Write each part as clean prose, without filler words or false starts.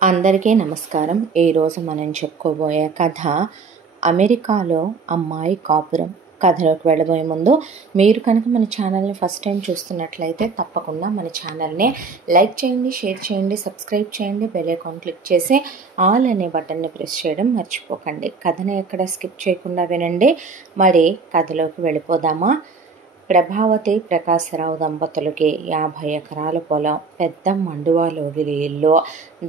అందరికీ నమస్కారం. ఈరోజు మనం చెప్పుకోబోయే కథ అమెరికాలో అమ్మాయి కాపురం. కథలోకి వెళ్ళబోయే ముందు మీరు కనుక మన ఛానల్ని ఫస్ట్ టైం చూస్తున్నట్లయితే తప్పకుండా మన ఛానల్ని లైక్ చేయండి, షేర్ చేయండి, సబ్స్క్రైబ్ చేయండి, బెల్ ఐకాన్ క్లిక్ చేసి ఆల్ అనే బటన్ని ప్రెస్ చేయడం మర్చిపోకండి. కథని ఎక్కడ స్కిప్ చేయకుండా వినండి. మరి కథలోకి వెళ్ళిపోదామా? ప్రభావతి ప్రకాశరావు దంపతులకి 50 ఎకరాల పొలం, పెద్ద మండువాలోగిలి ఇల్లు,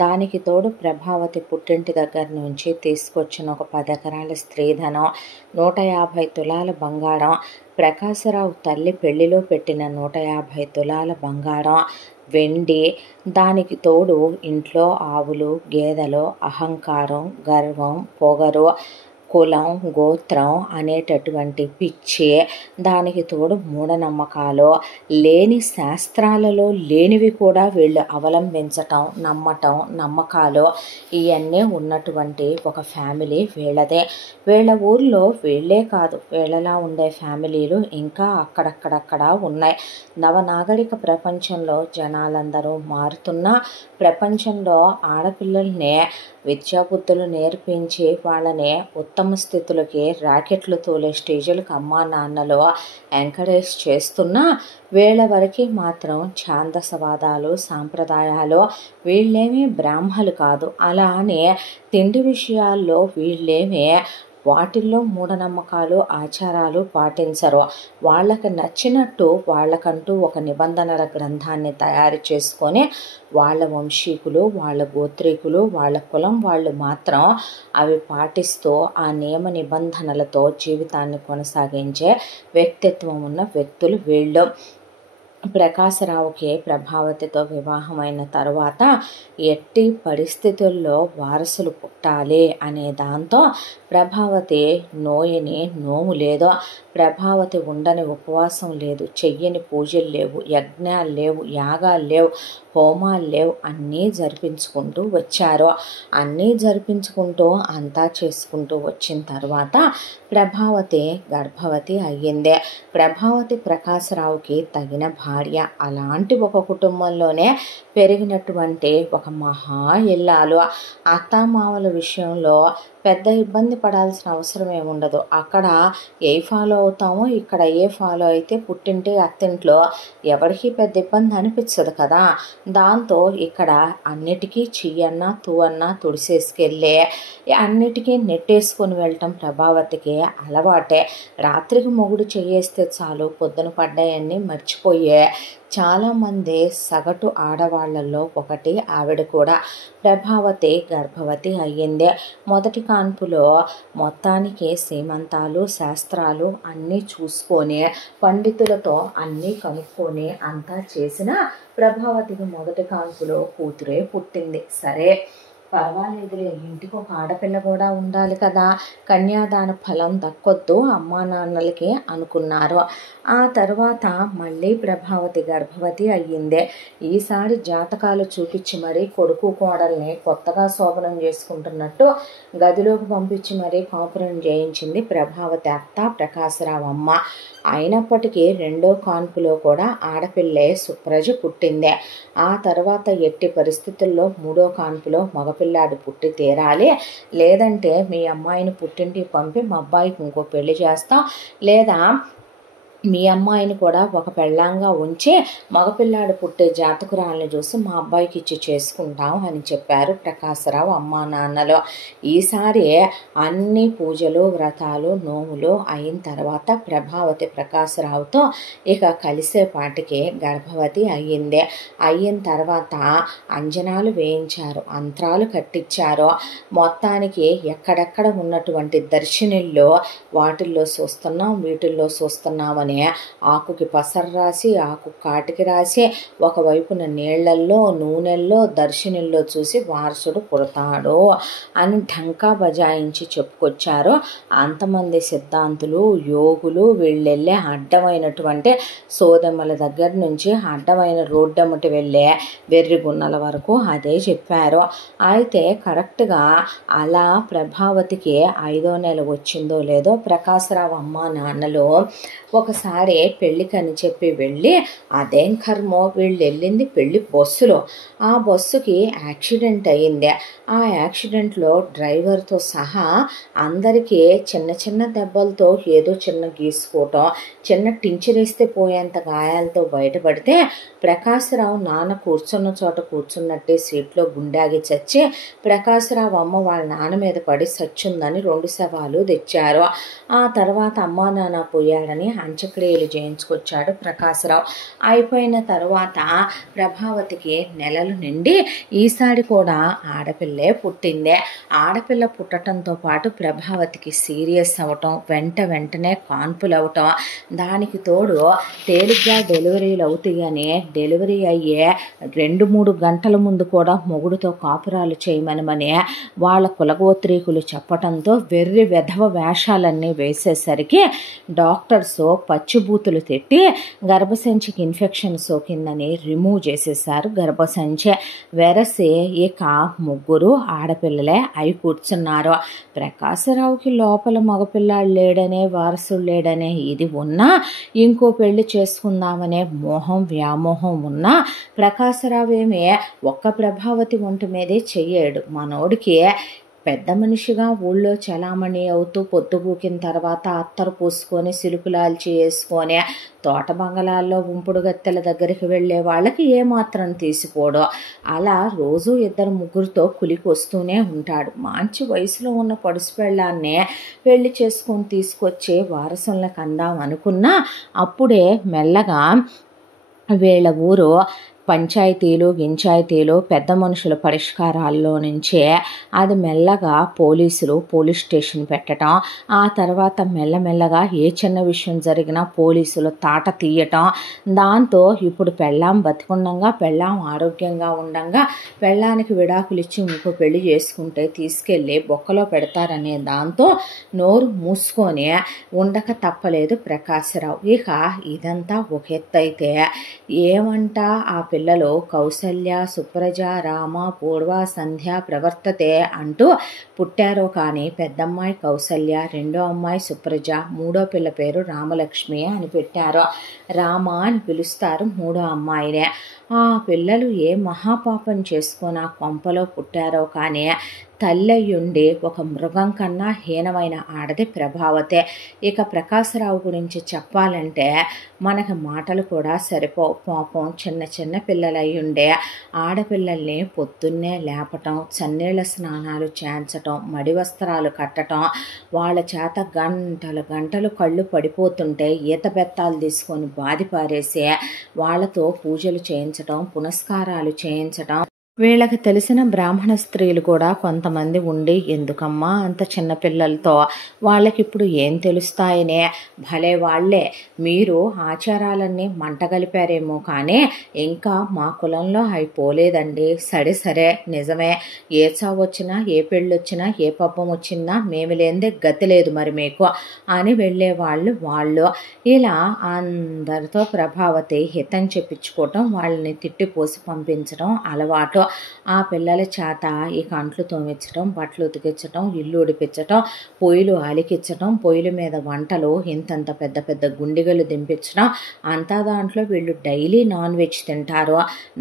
దానికి తోడు ప్రభావతి పుట్టింటి దగ్గర నుంచి తీసుకొచ్చిన ఒక 10 ఎకరాల స్త్రీధనం, 150 తులాల బంగారం, ప్రకాశరావు తల్లి పెళ్లిలో పెట్టిన 150 తులాల బంగారం, వెండి, దానికి తోడు ఇంట్లో ఆవులు, గేదెలు, అహంకారం, గర్వం, పొగరు, కులం, గోత్రం అనేటటువంటి పిచ్చి, దానికి తోడు మూఢనమ్మకాలు, లేని శాస్త్రాలలో లేనివి కూడా వీళ్ళు అవలంబించటం, నమ్మటం, నమ్మకాలు, ఇవన్నీ ఉన్నటువంటి ఒక ఫ్యామిలీ వీళ్ళదే. వీళ్ళ ఊర్లో వీళ్ళే కాదు, వీళ్ళలా ఉండే ఫ్యామిలీలు ఇంకా అక్కడక్కడక్కడ ఉన్నాయి. నవనాగరిక ప్రపంచంలో జనాలందరూ మారుతున్నా ప్రపంచంలో ఆడపిల్లల్ని విద్యాబుద్ధులు నేర్పించి వాళ్ళని ఉత్తమ స్థితులకి రాకెట్లు తోలే స్టేజులకు అమ్మా నాన్నలు ఎంకరేజ్ చేస్తున్నా వీళ్ళ వరకు మాత్రం ఛాందసవాదాలు, సాంప్రదాయాలు, వీళ్ళేమీ బ్రాహ్మలు కాదు. అలా అని తిండి విషయాల్లో వీళ్ళేమీ వాటిల్లో మూఢనమ్మకాలు, ఆచారాలు పాటించరు. వాళ్ళకి నచ్చినట్టు వాళ్ళకంటూ ఒక నిబంధనల గ్రంథాన్ని తయారు చేసుకొని వాళ్ళ వంశీకులు, వాళ్ళ గోత్రీకులు, వాళ్ళ కులం వాళ్ళు మాత్రం అవి పాటిస్తూ ఆ నియమ నిబంధనలతో జీవితాన్ని కొనసాగించే వ్యక్తిత్వం ఉన్న వ్యక్తులు వీళ్ళు. ప్రకాశరావుకి ప్రభావతితో వివాహమైన తరువాత ఎట్టి పరిస్థితుల్లో వారసులు పుట్టాలి అనే దాంతో ప్రభావతి నోయని నోము లేదు, ప్రభావతి ఉండని ఉపవాసం లేదు, చెయ్యని పూజలు లేవు, యజ్ఞాలు లేవు, యాగాలు లేవు, హోమాలు లేవు, అన్నీ జరిపించుకుంటూ వచ్చారు. అన్నీ జరిపించుకుంటూ అంతా చేసుకుంటూ వచ్చిన తర్వాత ప్రభావతి గర్భవతి అయ్యింది. ప్రభావతి ప్రకాశరావుకి తగిన భార్య. అలాంటి ఒక కుటుంబంలోనే పెరిగినటువంటి ఒక మహా ఇల్లాలు. అత్తామామల విషయంలో పెద్ద ఇబ్బంది పడాల్సిన అవసరం ఏముండదు. అక్కడ ఏ ఫాలో అవుతామో ఇక్కడ ఏ ఫాలో అయితే పుట్టింటి అత్తింట్లో ఎవరికి పెద్ద ఇబ్బంది అనిపించదు కదా. దాంతో ఇక్కడ అన్నిటికీ చెయ్యన్నా తూ అన్నా తుడిసేసుకెళ్ళి అన్నిటికీ నెట్టేసుకొని వెళ్ళటం ప్రభావతికి అలవాటే. రాత్రికి మొగుడు చెయ్యేస్తే చాలు పొద్దున పడ్డాయన్నీ మర్చిపోయే చాలామంది సగటు ఆడవాళ్లలో ఒకటి ఆవిడ కూడా. ప్రభావతి గర్భవతి అయ్యింది. మొదటి కాన్పులో మొత్తానికి సీమంతాలు, శాస్త్రాలు అన్నీ చూసుకొని పండితులతో అన్నీ కనుక్కొని అంతా చేసిన ప్రభావతికి మొదటి కాన్పులో కూతురే పుట్టింది. సరే పర్వాలేదులే, ఇంటికి ఒక ఆడపిల్ల కూడా ఉండాలి కదా, కన్యాదాన ఫలం దక్కొద్దు అమ్మా నాన్నలకి అనుకున్నారు. ఆ తర్వాత మళ్ళీ ప్రభావతి గర్భవతి అయ్యిందే. ఈసారి జాతకాలు చూపించి మరీ కొడుకు కోడల్ని కొత్తగా శోభనం చేసుకుంటున్నట్టు గదిలోకి పంపించి మరీ కాపురం చేయించింది ప్రభావతి అత్త ప్రకాశరావు అమ్మ. అయినప్పటికీ రెండో కాన్పులో కూడా ఆడపిల్లే సుప్రజ పుట్టిందే. ఆ తర్వాత ఎట్టి పరిస్థితుల్లో మూడో కాన్పులో మగపిల్లాడు పుట్టి తీరాలి, లేదంటే మీ అమ్మాయిని పుట్టింటికి పంపి మా అబ్బాయికి ఇంకో పెళ్లి చేస్తాం, లేదా మీ అమ్మాయిని కూడా ఒక పెళ్ళాంగా ఉంచి మగపిల్లాడు పుట్టే జాతకురాలను చూసి మా అబ్బాయికి ఇచ్చి చేసుకుంటాం అని చెప్పారు ప్రకాశరావు అమ్మా నాన్నలు. ఈసారి అన్ని పూజలు, వ్రతాలు, నోములు అయిన తర్వాత ప్రభావతి ప్రకాశరావుతో ఇక కలిసేపాటికి గర్భవతి అయ్యింది. అయిన తర్వాత అంజనాలు వేయించారు, అంత్రాలు కట్టించారు. మొత్తానికి ఎక్కడెక్కడ ఉన్నటువంటి దర్శనిల్లో వాటిల్లో చూస్తున్నాం, వీటిల్లో చూస్తున్నామని ఆకుకి పసరు రాసి, ఆకు కాటికి రాసి, ఒకవైపున నీళ్లల్లో, నూనెల్లో, దర్శనిల్లో చూసి వారసుడు పుడతాడు అని ఢంకా బజాయించి చెప్పుకొచ్చారు. అంతమంది సిద్ధాంతులు, యోగులు వీళ్ళెళ్ళే అడ్డమైనటువంటి సోదెమ్మల దగ్గర నుంచి అడ్డమైన రోడ్డమ్మటి వెళ్ళే వెర్రిగున్నల వరకు అదే చెప్పారు. అయితే కరెక్ట్గా అలా ప్రభావతికి 5వ నెల వచ్చిందో లేదో ప్రకాశరావు అమ్మ నాన్నలు ఒక ఒక్కసారి పెళ్ళికని చెప్పి వెళ్ళి అదేం కర్మో వీళ్ళు వెళ్ళింది పెళ్ళి బస్సులో. ఆ బస్సుకి యాక్సిడెంట్ అయింది. ఆ యాక్సిడెంట్లో డ్రైవర్తో సహా అందరికీ చిన్న చిన్న దెబ్బలతో ఏదో చిన్న గీసుకోవటం, చిన్న టించరేస్తే పోయేంత గాయాలతో బయటపడితే ప్రకాశరావు నాన్న కూర్చున్న చోట కూర్చున్నట్టే సీట్లో గుండాగి చచ్చి ప్రకాశరావు అమ్మ వాళ్ళ నాన్న మీద పడి సచ్చుందని 2 శవాలు తెచ్చారు. ఆ తర్వాత అమ్మా నాన్న పోయాడని అంత్యక్రియలు చేయించుకొచ్చాడు ప్రకాశరావు. అయిపోయిన తర్వాత ప్రభావతికి నెలలు నిండి ఈసారి కూడా ఆడపిల్లే పుట్టిందే. ఆడపిల్ల పుట్టడంతో పాటు ప్రభావతికి సీరియస్ అవ్వటం, వెంటనే కాన్పులు అవ్వటం, దానికి తోడు తేలిగ్గా డెలివరీలు అవుతాయని డెలివరీ అయ్యే 2-3 గంటల ముందు కూడా మొగుడుతో కాపురాలు చేయమనమని వాళ్ళ కులగోత్రీకులు చెప్పటంతో వెర్రి వెధవ వేషాలన్నీ వేసేసరికి డాక్టర్స్ పచ్చిబూతులు తిట్టి గర్భసంచికి ఇన్ఫెక్షన్ సోకిందని రిమూవ్ చేసేసారు గర్భసంచి. వెరసి ఇక 3 ఆడపిల్లలే అయి కూర్చున్నారు. ప్రకాశరావుకి లోపల మగపిల్లాడు లేడనే, వారసుడు లేడనే ఇది ఉన్నా, ఇంకో పెళ్లి చేసుకుందామనే మోహం వ్యామోహం ఉన్నా ప్రకాశరావు ఏమి ఒక్క ప్రభావతి ఒంటి మీదే చెయ్యాడు. మనోడికి పెద్ద మనిషిగా ఊళ్ళో చలామణి అవుతూ పొద్దుగూకిన తర్వాత అత్తరు పూసుకొని సిలుకులాల్చి వేసుకొని తోట బంగళాల్లో ఉంపుడు గత్తెల దగ్గరికి వెళ్ళే వాళ్ళకి ఏమాత్రం తీసిపోడు. అలా రోజు 2-3తో కులికి వస్తూనే ఉంటాడు. మంచి వయసులో ఉన్న పడుసు పెళ్ళాన్ని పెళ్లి చేసుకొని తీసుకొచ్చి వారసులకు అందాం అనుకున్నా అప్పుడే మెల్లగా వీళ్ళ ఊరు పంచాయతీలు గించాయతీలు పెద్ద మనుషుల పరిష్కారాల్లో నుంచే అది మెల్లగా పోలీస్ స్టేషన్ పెట్టడం, ఆ తర్వాత మెల్లమెల్లగా ఏ చిన్న విషయం జరిగినా పోలీసులు తాట తీయటం, దాంతో ఇప్పుడు పెళ్ళాం బతికుండంగా, పెళ్ళాం ఆరోగ్యంగా ఉండంగా పెళ్ళానికి విడాకులు ఇచ్చి ఇంకో పెళ్లి చేసుకుంటే తీసుకెళ్ళి బొక్కలో పెడతారనే దాంతో నోరు మూసుకొని ఉండక తప్పలేదు ప్రకాశరావు. ఇక ఇదంతా ఒక ఎత్తైతే ఏమంటా ఆ పిల్లలు కౌసల్య, సుప్రజ, రామ, పూర్వ, సంధ్య ప్రవర్తతే అంటూ పుట్టారో కానీ పెద్దమ్మాయి కౌసల్య, రెండో అమ్మాయి సుప్రజ, మూడో పిల్ల పేరు రామలక్ష్మి అని పెట్టారు. రామ అని పిలుస్తారు మూడో అమ్మాయినే. ఆ పిల్లలు ఏ మహాపాపం చేసుకొని ఆ కొంపలో పుట్టారో కానీ తల్లయ్యుండి ఒక మృగం కన్నా హీనమైన ఆడది ప్రభావతే. ఇక ప్రకాశరావు గురించి చెప్పాలంటే మనకి మాటలు కూడా సరిపోవు. పాపం చిన్న చిన్న పిల్లలయ్యుండే ఆడపిల్లల్ని పొద్దున్నే లేపటం, చన్నీళ్ళ స్నానాలు చేయించటం, మడి వస్త్రాలు కట్టడం, వాళ్ళ చేత గంటలు కళ్ళు పడిపోతుంటే ఈత బెత్తాలు తీసుకొని బాది పారేసి వాళ్ళతో పూజలు చేయించటం, పునస్కారాలు చేయించటం. వీళ్ళకి తెలిసిన బ్రాహ్మణ స్త్రీలు కూడా కొంతమంది ఉండి ఎందుకమ్మా అంత చిన్నపిల్లలతో, వాళ్ళకి ఇప్పుడు ఏం తెలుస్తాయనే, భలే వాళ్లే మీరు ఆచారాలన్నీ మంటగలిపారేమో కానీ ఇంకా మా కులంలో అవి పోలేదండి. సరే నిజమే, ఏ చావు వచ్చినా ఏ పెళ్ళొచ్చినా ఏ పబ్బం వచ్చినా మేము లేనిదే గతి లేదు మరి మీకు అని వెళ్ళేవాళ్ళు. ఇలా అందరితో ప్రభావతి హితం చెప్పించుకోవటం, వాళ్ళని తిట్టిపోసి పంపించడం అలవాటు. ఆ పిల్లల చేత ఈ కంట్లు తోమించడం, బట్టలు ఉతికించడం, ఇల్లు ఉడిపించడం, పొయ్యిలు అలికించడం, పొయ్యిల మీద వంటలు ఇంతంత పెద్ద పెద్ద గుండిగలు దింపించడం, అంతా దాంట్లో వీళ్ళు డైలీ నాన్ వెజ్ తింటారు.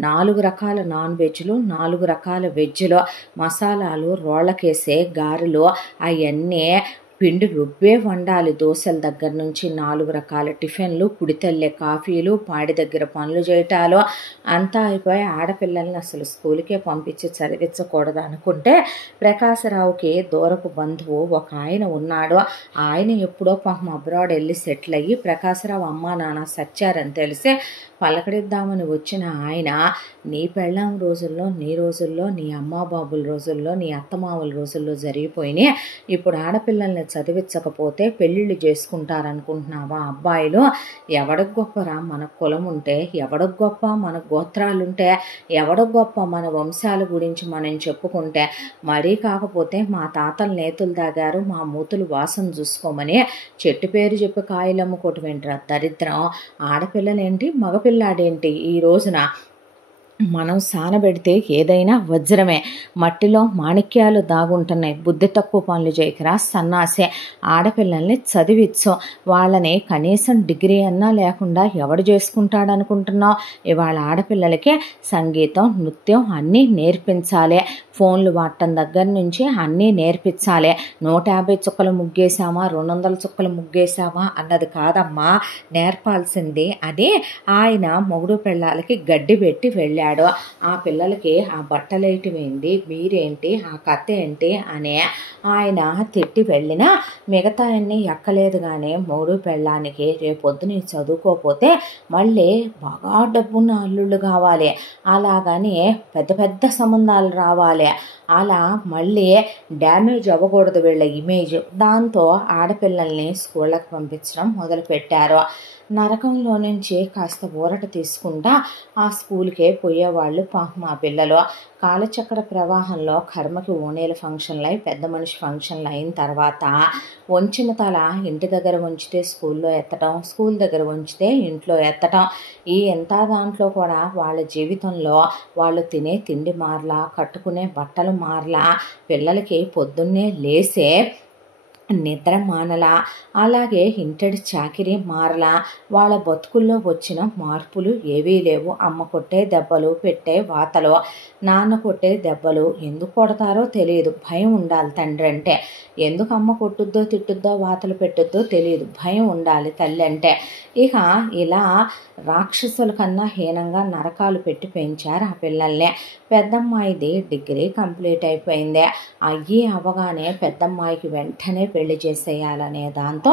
4 రకాల నాన్ వెజ్లు, 4 రకాల వెజ్లు, మసాలాలు, రోళ్ళకేసే గారెలు, అవన్నీ పిండి రుబ్బే వండాలి. దోశల దగ్గర నుంచి 4 రకాల టిఫిన్లు, కుడితెల్లే కాఫీలు, పాడి దగ్గర పనులు చేయటాలు అంతా అయిపోయి ఆడపిల్లల్ని అసలు స్కూల్కే పంపించి చదివించకూడదు అనుకుంటే ప్రకాశరావుకి దూరపు బంధువు ఒక ఆయన ఉన్నాడు. ఆయన ఎప్పుడో పాపం అబ్రాడ్ వెళ్ళి సెటిల్ అయ్యి ప్రకాశరావు అమ్మా నాన్న సచ్చారని తెలిసి పలకరిద్దామని వచ్చిన ఆయన నీ పెళ్ళాం రోజుల్లో, నీ రోజుల్లో, నీ అమ్మా బాబుల రోజుల్లో, నీ అత్తమావుల రోజుల్లో జరిగిపోయినాయి. ఇప్పుడు ఆడపిల్లల్ని చదివించకపోతే పెళ్ళిళ్ళు చేసుకుంటారనుకుంటున్నావా అబ్బాయిలు? ఎవడికి గొప్పరా మన కులం ఉంటే, ఎవడికి గొప్ప మన గోత్రాలుంటే, ఎవడికి గొప్ప మన వంశాల గురించి మనం చెప్పుకుంటే, మరీ కాకపోతే మా తాతలు నేతులు తాగారు, మా మూతులు వాసన చూసుకోమని చెట్టు పేరు చెప్పి కాయలు అమ్ముకోవటం ఏంట్రా దరిద్రం. ఆడపిల్లలేంటి మగపిల్లాడేంటి ఈ రోజున మనం సానబెడితే ఏదైనా వజ్రమే. మట్టిలో మాణిక్యాలు దాగుంటున్నాయి. బుద్ధి తక్కువ పనులు చేయకరా సన్నాసే. ఆడపిల్లల్ని చదివించు. వాళ్ళని కనీసం డిగ్రీ అన్నా లేకుండా ఎవడు చేసుకుంటాడనుకుంటున్నావు? ఇవాళ ఆడపిల్లలకి సంగీతం, నృత్యం అన్నీ నేర్పించాలి. ఫోన్లు వాడటం దగ్గర నుంచి అన్నీ నేర్పించాలి. 150 చుక్కలు ముగ్గేసామా, 200 చుక్కలు ముగ్గేసామా అన్నది కాదమ్మా నేర్పాల్సింది. అది ఆయన మొగుడు పిల్లలకి గడ్డి పెట్టి వెళ్ళాడు. ఆ పిల్లలకి ఆ బట్టలేయటమేంటి, మీరేంటి, ఆ కథ ఏంటి అని ఆయన తిట్టి వెళ్ళినా మిగతా అన్నీ ఎక్కలేదు. కానీ మొగుడు పెళ్ళానికి రేపొద్దున చదువుకోకపోతే మళ్ళీ బాగా డబ్బున్న అల్లుళ్ళు కావాలి, అలాగని పెద్ద పెద్ద సంబంధాలు రావాలి, అలా మళ్ళీ డ్యామేజ్ అవ్వకూడదు వీళ్ళ ఇమేజ్. దాంతో ఆడపిల్లల్ని స్కూళ్ళకి పంపించడం మొదలుపెట్టారు. నరకంలో నుంచి కాస్త ఊరట తీసుకుంటా ఆ స్కూల్కే పోయేవాళ్ళు పాపం ఆ పిల్లలు. కాలచక్ర ప్రవాహంలో కర్మకి ఓణీల ఫంక్షన్లు అయి పెద్ద మనిషి ఫంక్షన్లు అయిన తర్వాత వంచిన తల ఇంటి దగ్గర వంచితే స్కూల్లో ఎత్తడం, స్కూల్ దగ్గర వంచితే ఇంట్లో ఎత్తడం. ఈ ఎంత దాంట్లో కూడా వాళ్ళ జీవితంలో వాళ్ళు తినే తిండి మారలా, కట్టుకునే బట్టలు మారలా, పిల్లలకి పొద్దున్నే లేసే నిద్ర మానలా, అలాగే ఇంటడి చాకిరీ మారలా. వాళ్ళ బతుకుల్లో వచ్చిన మార్పులు ఏవీ లేవు. అమ్మ కొట్టే దెబ్బలు, పెట్టే వాతలు, నాన్న కొట్టే దెబ్బలు. ఎందుకు కొడతారో తెలియదు, భయం ఉండాలి తండ్రి అంటే. ఎందుకు అమ్మ కొట్టుద్దో తిట్టుద్దో వాతలు పెట్టుద్దో తెలియదు, భయం ఉండాలి తల్లి అంటే. ఇక ఇలా రాక్షసుల కన్నా హీనంగా నరకాలు పెట్టి పెంచారు ఆ పిల్లల్ని. పెద్దమ్మాయిది డిగ్రీ కంప్లీట్ అయిపోయింది. అయ్యి అవగానే పెద్దమ్మాయికి వెంటనే పెళ్లి చేసేయాలనే దాంతో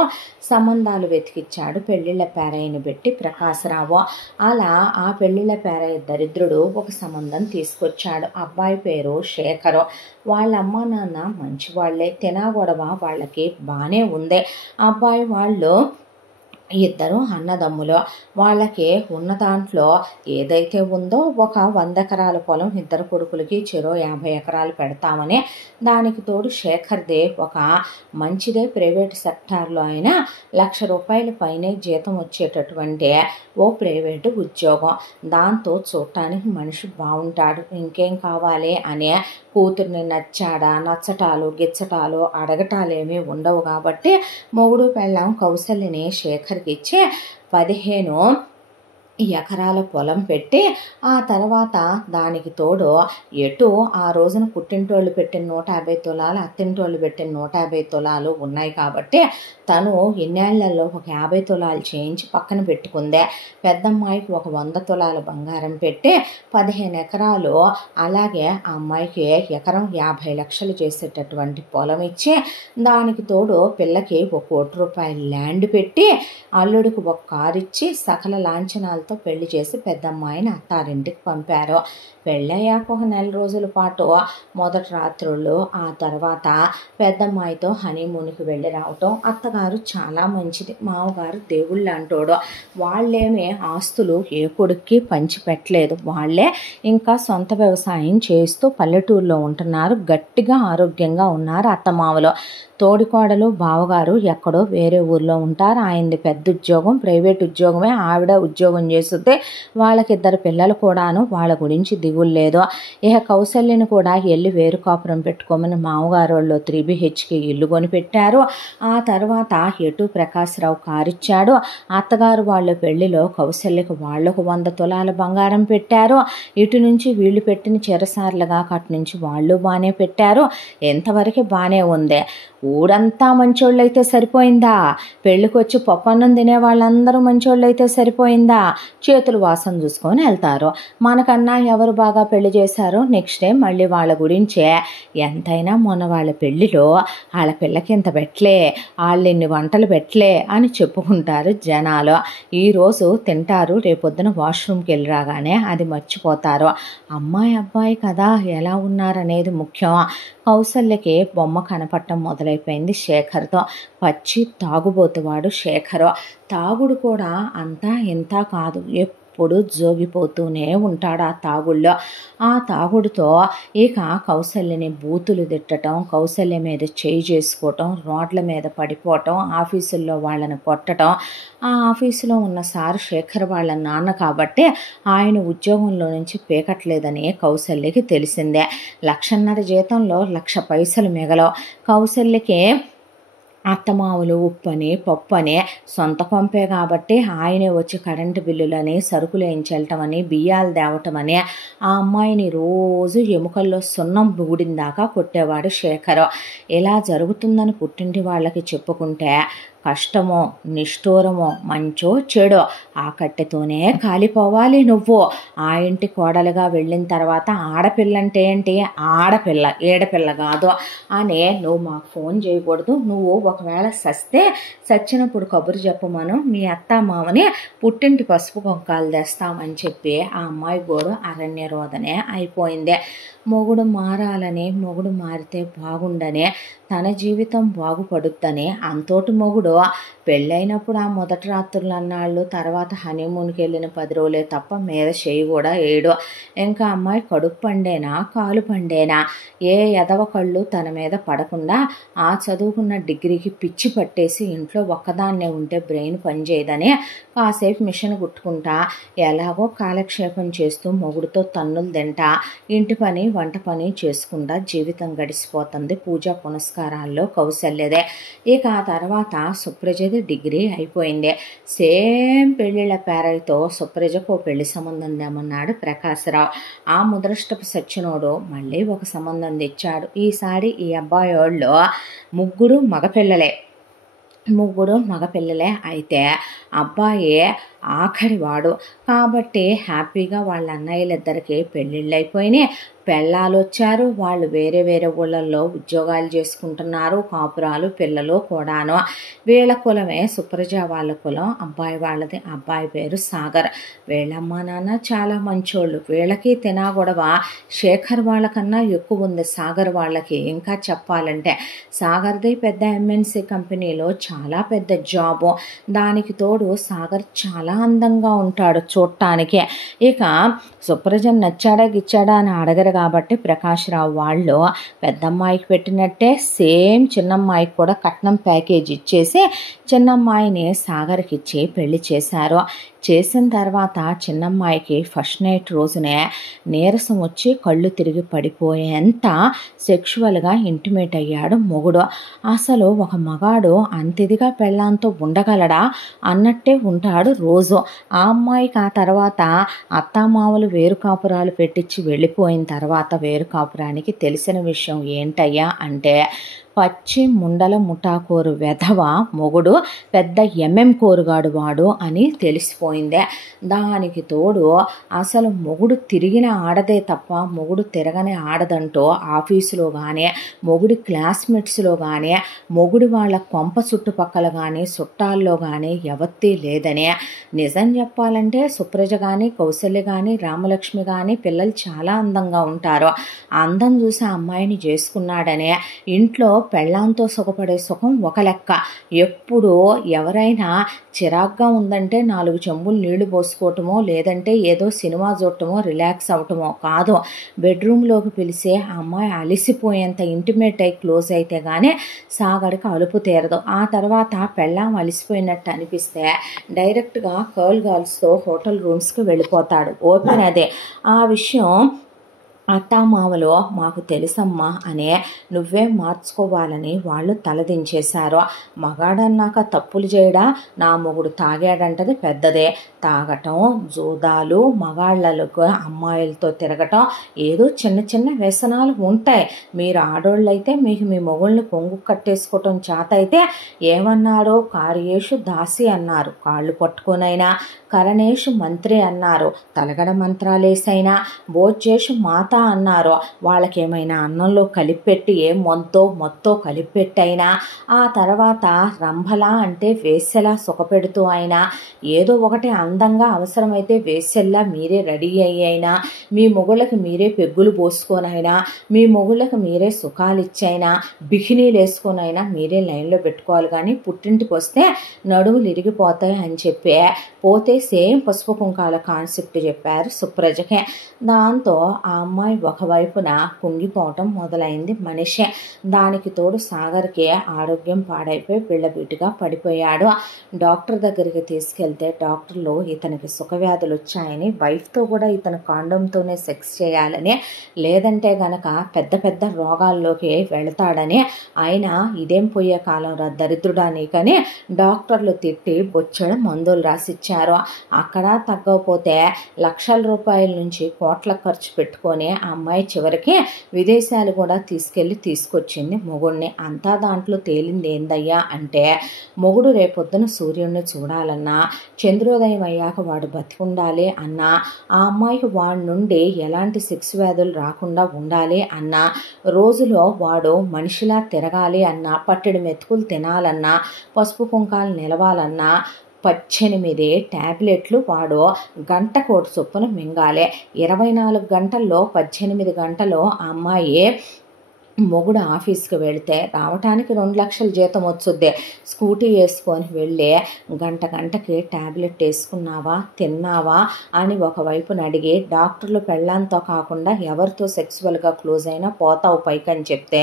సంబంధాలు వెతికిచ్చాడు పెళ్ళిళ్ళ పేరయ్యని పెట్టి ప్రకాశరావు. అలా ఆ పెళ్ళిళ్ళ పేరయ్య దరిద్రుడు ఒక సంబంధం తీసుకొచ్చాడు. అబ్బాయి పేరు శేఖరు. వాళ్ళ అమ్మ నాన్న మంచివాళ్లే, తినాగొడవ వాళ్ళకి బాగానే ఉంది. అబ్బాయి వాళ్ళు ఇద్దరు అన్నదమ్ములు. వాళ్ళకి ఉన్న దాంట్లో ఏదైతే ఉందో ఒక 100 ఎకరాల పొలం ఇద్దరు కొడుకులకి చెరో 50 ఎకరాలు పెడతామని, దానికి తోడు శేఖర్దే ఒక మంచిదే ప్రైవేట్ సెక్టార్లో అయినా 1,00,000 రూపాయల పైనే జీతం వచ్చేటటువంటి ఓ ప్రైవేటు ఉద్యోగం. దాంతో చూడటానికి మనిషి బాగుంటాడు, ఇంకేం కావాలి అని కూతుర్ని నచ్చాడా, నచ్చటాలు గిచ్చటాలు అడగటాలేమీ ఉండవు. కాబట్టి మొగుడు పెళ్ళాం కౌసల్యని శేఖర్కి ఇచ్చి 15 ఎకరాల పొలం పెట్టి, ఆ తర్వాత దానికి తోడు ఎటు ఆ రోజున పుట్టింటోళ్ళు పెట్టిన 150 తులాలు, అత్తింటోళ్ళు పెట్టిన 150 తులాలు ఉన్నాయి. కాబట్టి తను ఇన్నేళ్లలో ఒక 50 తులాలు చేయించి పక్కన పెట్టుకుందే. పెద్దమ్మాయికి ఒక 100 తులాల బంగారం పెట్టి 15 ఎకరాలు, అలాగే ఆ అమ్మాయికి ఎకరం 50 లక్షలు చేసేటటువంటి పొలం ఇచ్చి, దానికి తోడు పిల్లకి 1 కోటి రూపాయల ల్యాండ్ పెట్టి, అల్లుడికి ఒక కారు ఇచ్చి సకల లాంఛనాలతో పెళ్లి చేసి పెద్దమ్మాయిని అత్తారింటికి పంపారు. పెళ్ళయ్యాక ఒక 1 నెల రోజుల పాటు మొదటి రాత్రుళ్ళు, ఆ తర్వాత పెద్దమ్మాయితో హనీమూన్కి వెళ్ళి రావటం. అత్తగారు చాలా మంచిది, మామగారు దేవుళ్ళు అంటోడు. వాళ్ళేమే ఆస్తులు ఏ కొడుక్కి పంచి పెట్టలేదు. వాళ్ళే ఇంకా సొంత వ్యవసాయం చేస్తూ పల్లెటూరులో ఉంటున్నారు. గట్టిగా ఆరోగ్యంగా ఉన్నారు అత్తమామలు. తోడికోడలు బావగారు ఎక్కడో వేరే ఊర్లో ఉంటారు. ఆయనది పెద్ద ఉద్యోగం, ప్రైవేట్ ఉద్యోగమే. ఆవిడ ఉద్యోగం చేస్తుంటే వాళ్ళకిద్దరు పిల్లలు కూడాను. వాళ్ళ గురించి దిగులు లేదు. ఇక కౌసల్యని కూడా వెళ్ళి వేరు కాపురం పెట్టుకోమని మామగారు వాళ్ళు 3 BHK ఇల్లు కొని పెట్టారు. ఆ తర్వాత ఎటు ప్రకాశ్రావు కారిచ్చాడు. అత్తగారు వాళ్ళ పెళ్లిలో కౌసల్యకు వాళ్లకు 100 తులాల బంగారం పెట్టారు. ఇటు నుంచి వీళ్ళు పెట్టిన చెరసార్లుగా అటు నుంచి వాళ్ళు బాగానే పెట్టారు. ఎంతవరకు బాగానే ఉంది. ఊరంతా మంచోళ్ళైతే సరిపోయిందా? పెళ్ళికొచ్చి పప్పన్నం తినే వాళ్ళందరూ మంచోళ్ళైతే సరిపోయిందా? చేతులు వాసన చూసుకొని వెళ్తారు. మనకన్నా ఎవరు బాగా పెళ్లి చేశారో నెక్స్ట్ టైం మళ్ళీ వాళ్ళ గురించే. ఎంతైనా మొన్న వాళ్ళ పెళ్లిలో వాళ్ళ పిల్లకి ఇంత పెట్టలే, వాళ్ళు ఇన్ని వంటలు పెట్టలే అని చెప్పుకుంటారు జనాలు. ఈరోజు తింటారు, రేపొద్దున వాష్రూమ్కి వెళ్ళి రాగానే అది మర్చిపోతారు. అమ్మాయి అబ్బాయి కదా ఎలా ఉన్నారనేది ముఖ్యం. కౌసల్యకి బొమ్మ కనపడటం మొదలైపోయింది శేఖర్తో. పచ్చి తాగుబోతువాడు శేఖరు. తాగుడు కూడా అంతా ఇంత కాదు, ఎప్పుడు జోగిపోతూనే ఉంటాడు ఆ తాగుళ్ళో. ఆ తాగుడుతో ఇక కౌసల్యని బూతులు తిట్టడం, కౌసల్య మీద చేయి చేసుకోవటం, రోడ్ల మీద పడిపోవటం, ఆఫీసుల్లో వాళ్ళని కొట్టడం. ఆ ఆఫీసులో ఉన్న సార్ శేఖర్ వాళ్ళ నాన్న కాబట్టి ఆయన ఉద్యోగంలో నుంచి పీకట్లేదని కౌసల్యకి తెలిసిందే. 1,50,000 జీతంలో 1,00,000 పైసలు మిగలవు. కౌసల్యకి అత్తమామలు ఉప్పని పప్పని సొంత కొంపే కాబట్టి ఆయనే వచ్చి కరెంటు బిల్లులని, సరుకులు వేయించటమని, బియ్యాలు తేవటమని ఆ అమ్మాయిని రోజు ఎముకల్లో సున్నం ఊడిందాకా కొట్టేవాడు శేఖర్. ఇలా జరుగుతుందని పుట్టింటి వాళ్ళకి చెప్పుకుంటే కష్టమో నిష్ఠూరమో మంచో చెడో ఆ కట్టెతోనే కాలిపోవాలి నువ్వు. ఆ ఇంటి కోడలుగా వెళ్ళిన తర్వాత ఆడపిల్లంటే ఏంటి, ఆడపిల్ల ఏడపిల్ల కాదు అని నువ్వు మాకు ఫోన్ చేయకూడదు. నువ్వు ఒకవేళ సస్తే చచ్చినప్పుడు కబురు చెప్పమను, మీ అత్త మామని పుట్టింటి పసుపు కుంకాలు తెస్తామని చెప్పి ఆ అమ్మాయి గోడు అరణ్య రోదనే అయిపోయింది. మొగుడు మారాలని, మొగుడు మారితే బాగుండని, తన జీవితం బాగుపడుద్దని అంతోటి మొగుడు పెళ్ళైనప్పుడు ఆ మొదటి రాత్రులు అన్నాళ్ళు, తర్వాత హనీమూన్కి వెళ్ళిన 10 రోజులే తప్ప మీద చేయి కూడా వేయడు. ఇంకా అమ్మాయి కడుపు పండేనా కాలు పండేనా ఏ ఎదవ కళ్ళు తన మీద పడకుండా ఆ చదువుకున్న డిగ్రీకి పిచ్చి పట్టేసి ఇంట్లో ఒక్కదాన్నే ఉంటే బ్రెయిన్ పనిచేయదని కాసేపు మిషన్ కుట్టుకుంటా ఎలాగో కాలక్షేపం చేస్తూ మొగుడుతో తన్నులు తింటా ఇంటి పని వంట పని చేసుకుంటా జీవితం గడిచిపోతుంది పూజా పునస్కారాల్లో కౌసల్యదే. ఇక ఆ తర్వాత సుప్రజది డిగ్రీ అయిపోయింది. సేమ్ పెళ్ళిళ్ళ పేరైతో సుప్రజకు పెళ్లి సంబంధం తెమ్మన్నాడు ప్రకాశరావు. ఆ ముదృష్టపు సచ్చినోడు మళ్ళీ ఒక సంబంధం తెచ్చాడు. ఈసారి ఈ అబ్బాయి వాళ్ళు ముగ్గురు మగపిల్లలే అయితే అబ్బాయి ఆఖరివాడు కాబట్టి హ్యాపీగా వాళ్ళ అన్నయ్యలిద్దరికీ పెళ్ళిళ్ళు అయిపోయినాయి. పెళ్ళాలు వచ్చారు. వాళ్ళు వేరే వేరే ఊళ్ళల్లో ఉద్యోగాలు చేసుకుంటున్నారు. కాపురాలు పిల్లలు కూడాను. వీళ్ళ కులమే సుప్రజ వాళ్ళ కులం, అబ్బాయి వాళ్ళది. అబ్బాయి పేరు సాగర్. వీళ్ళమ్మ నాన్న చాలా మంచోళ్ళు. వీళ్ళకి తినా గొడవ శేఖర్ వాళ్ళకన్నా ఎక్కువ ఉంది సాగర్ వాళ్ళకి. ఇంకా చెప్పాలంటే సాగర్ది పెద్ద ఎంఎన్సీ కంపెనీలో చాలా పెద్ద జాబు. దానికి తోడు సాగర్ చాలా అందంగా ఉంటాడు చూడటానికి. ఇక సుప్రజన్ నచ్చాడా గిచ్చాడా అని అడగరు కాబట్టి ప్రకాశ్రావు వాళ్ళు పెద్దమ్మాయికి పెట్టినట్టే సేమ్ చిన్నమ్మాయికి కూడా కట్నం ప్యాకేజ్ ఇచ్చేసి చిన్నమ్మాయిని సాగర్కి ఇచ్చి పెళ్లి చేశారు. చేసిన తర్వాత చిన్నమ్మాయికి ఫస్ట్ నైట్ రోజునే నీరసం వచ్చి కళ్ళు తిరిగి పడిపోయేంత సెక్షువల్గా ఇంటిమేట్ అయ్యాడు మొగుడు. అసలు ఒక మగాడు అంతిదిగా పెళ్ళాంతో ఉండగలడా అన్నట్టే ఉంటాడు రోజు. ఆ అమ్మాయికి ఆ తర్వాత అత్తామామలు వేరు కాపురాలు పెట్టించి వెళ్ళిపోయిన తర్వాత వేరు కాపురానికి తెలిసిన విషయం ఏంటయ్యా అంటే పచ్చి ముండల ముఠాకోరు వెధవ మొగుడు, పెద్ద కోరుగాడు వాడు అని తెలిసిపోయిందే. దానికి తోడు అసలు మొగుడు తిరిగిన ఆడదే తప్ప మొగుడు తిరగని ఆడదంటూ ఆఫీసులో కానీ మొగుడి క్లాస్మేట్స్లో కానీ మొగుడి వాళ్ళ కొంప చుట్టుపక్కల కానీ చుట్టాల్లో కానీ ఎవత్తీ లేదనే. నిజం చెప్పాలంటే సుప్రజ కానీ కౌసల్య కానీ రామలక్ష్మి కానీ పిల్లలు చాలా అందంగా ఉంటారు. అందం చూసి ఆ అమ్మాయిని చేసుకున్నాడనే ఇంట్లో పెళ్ళాంతో సుఖపడే సుఖం ఒక లెక్క. ఎప్పుడు ఎవరైనా చిరాగ్గా ఉందంటే 4 చెంబులు నీళ్లు పోసుకోవటమో లేదంటే ఏదో సినిమా చూడటమో రిలాక్స్ అవటమో కాదు, బెడ్రూమ్లోకి పిలిచే ఆ అమ్మాయి అలిసిపోయేంత ఇంటిమేట్ అయి క్లోజ్ అయితే కానీ సాగర్కి అలుపు తీరదు. ఆ తర్వాత పెళ్ళాం అలిసిపోయినట్టు అనిపిస్తే డైరెక్ట్గా గర్ల్స్తో హోటల్ రూమ్స్కి వెళ్ళిపోతాడు. ఓపెన్ అదే. ఆ విషయం అత్తామామలు మాకు తెలుసమ్మా అనే నువ్వే మార్చుకోవాలని వాళ్ళు తలదించేశారు. మగాడన్నాక తప్పులు చేయడా, నా మొగుడు తాగాడంటది పెద్దదే. తాగటం, జూదాలు, మగాళ్ళకు అమ్మాయిలతో తిరగటం, ఏదో చిన్న చిన్న వ్యసనాలు ఉంటాయి. మీరు ఆడోళ్ళైతే మీకు మీ మొగుళ్ళని కొంగు కట్టేసుకోవటం చేత అయితే ఏమన్నారో కార్యేషు దాసి అన్నారు, కాళ్ళు పట్టుకోనైనా, కరణేషు మంత్రి అన్నారు, తలగడ మంత్రాలేసైనా, భోజ్యేషు మాత అన్నారు. వాళ్ళకేమైనా అన్నంలో కలిపెట్టి మొత్తో కలిపెట్టైనా ఆ తర్వాత రంభలా అంటే వేశ్యలా సుఖపెడుతూ అయినా ఏదో ఒకటి అందంగా అవసరమైతే వేశ్యల్లా మీరే రెడీ అయినా మీ మొగుళ్ళకి మీరే పెగ్గులు పోసుకొనైనా మీ మొగుళ్ళకి మీరే సుఖాలు ఇచ్చైనా బికినీలు వేసుకొనైనా మీరే లైన్లో పెట్టుకోవాలి. కానీ పుట్టింటికి వస్తే నడువులు ఇరిగిపోతాయి అని చెప్పి పోతే సేమ్ పసుపు కుంకాల కాన్సెప్ట్ చెప్పారు సుప్రజకే. దాంతో ఆ అమ్మాయి ఒకవైపున కుంగిపోవటం మొదలైంది మనిషి. దానికి తోడు సాగర్కి ఆరోగ్యం పాడైపోయి బిళ్ళబీటుగా పడిపోయాడు. డాక్టర్ దగ్గరికి తీసుకెళ్తే డాక్టర్లు ఇతనికి సుఖవ్యాధులు వచ్చాయని, వైఫ్తో కూడా ఇతను కాండంతోనే సెక్స్ చేయాలని, లేదంటే గనక పెద్ద పెద్ద రోగాల్లోకి వెళతాడని, అయినా ఇదేం పోయే కాలం రా దరిద్రుడా నీకని డాక్టర్లు తిట్టి బొచ్చడం మందులు రాసిచ్చారు. అక్కడ తగ్గకపోతే లక్షల రూపాయల నుంచి కోట్ల ఖర్చు పెట్టుకొని ఆ అమ్మాయి చివరికి విదేశాలు కూడా తీసుకొచ్చింది మొగుడిని. అంతా దాంట్లో తేలింది ఏందయ్యా అంటే మొగుడు రేపొద్దున సూర్యుడిని చూడాలన్నా, చంద్రోదయం అయ్యాక వాడు బతికుండాలి అన్నా, ఆ అమ్మాయికి వాడి నుండి ఎలాంటి సెక్స్ వ్యాధులు రాకుండా ఉండాలి అన్నా, రోజులో వాడు మనిషిలా తిరగాలి అన్నా, పట్టెడు మెతుకులు తినాలన్నా, పసుపు కుంకాలు నిలవాలన్నా 18 ట్యాబ్లెట్లు వాడు గంటకోటి చొప్పున మింగాలి. 24 గంటల్లో 18 గంటలు ఆ అమ్మాయి మొగుడు ఆఫీస్కి వెళితే రావటానికి 2 లక్షల జీతం వచ్చుద్ది. స్కూటీ వేసుకొని వెళ్ళి గంటకి ట్యాబ్లెట్ వేసుకున్నావా తిన్నావా అని ఒకవైపున అడిగి డాక్టర్లు పెళ్ళాంతో కాకుండా ఎవరితో సెక్సువల్గా క్లోజ్ అయినా పోతావు పైకని చెప్తే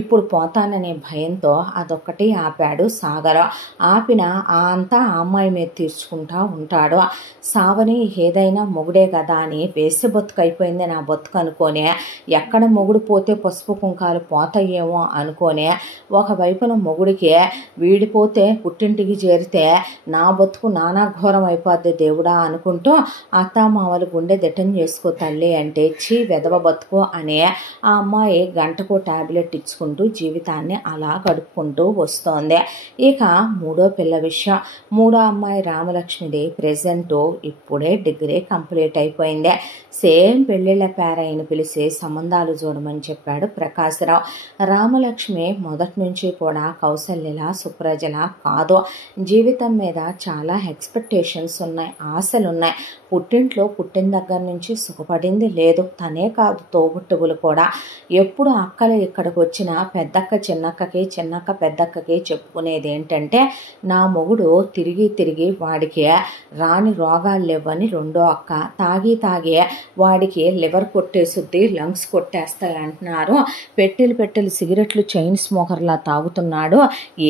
ఇప్పుడు పోతాననే భయంతో అదొక్కటి ఆపాడు సాగర్. ఆపిన అంతా ఆ అమ్మాయి మీద తీర్చుకుంటా ఉంటాడు. సావని ఏదైనా మొగుడే కదా అని వేసి బతుకు అయిపోయింది నా బతుకు అనుకోనే ఎక్కడ మొగుడు పోతే పసుపు కుంకాలు పోతాయేమో అనుకోనే ఒకవైపున మొగుడికి వీడిపోతే పుట్టింటికి చేరితే నా బతుకు నానా ఘోరం అయిపోద్ది దేవుడా అనుకుంటూ అత్తామామలు గుండె దిట్టం చేసుకో తల్లి అంటే చీ వెదవ బతుకు అనే ఆ అమ్మాయి గంటకు ట్యాబ్లెట్ ఇచ్చుకుంటూ జీవితాన్ని అలా గడుపుకుంటూ వస్తోంది. ఇక మూడో పిల్ల విషయం. మూడో అమ్మాయి రామలక్ష్మిది ప్రెజెంటు ఇప్పుడే డిగ్రీ కంప్లీట్ అయిపోయింది. సేమ్ పెళ్ళిళ్ళ పేరైన పిలిచి సంబంధాలు చూడమని చెప్పాడు ప్రకాశరావు. రామలక్ష్మి మొదటి నుంచి కూడా కౌసల్యలా సుప్రజలా కాదు. జీవితం మీద చాలా ఎక్స్పెక్టేషన్స్ ఉన్నాయి, ఆశలున్నాయి. పుట్టింట్లో పుట్టిన దగ్గర నుంచి సుఖపడింది లేదు. తనే కాదు తోబుట్టువులు కూడా. ఎప్పుడు అక్కలు ఇక్కడికి వచ్చిన పెద్దక్క చిన్నక్కకి చిన్నక్క పెద్దక్కకి చెప్పుకునేది ఏంటంటే నా మొగుడు తిరిగి వాడికి రాని రోగాలు లేవని రెండో అక్క, తాగి వాడికి లివర్ కొట్టేసుద్ది లంగ్స్ కొట్టేస్తాయి అంటున్నారు. పెట్టెలు సిగరెట్లు చైన్ స్మోకర్లా తాగుతున్నాడు.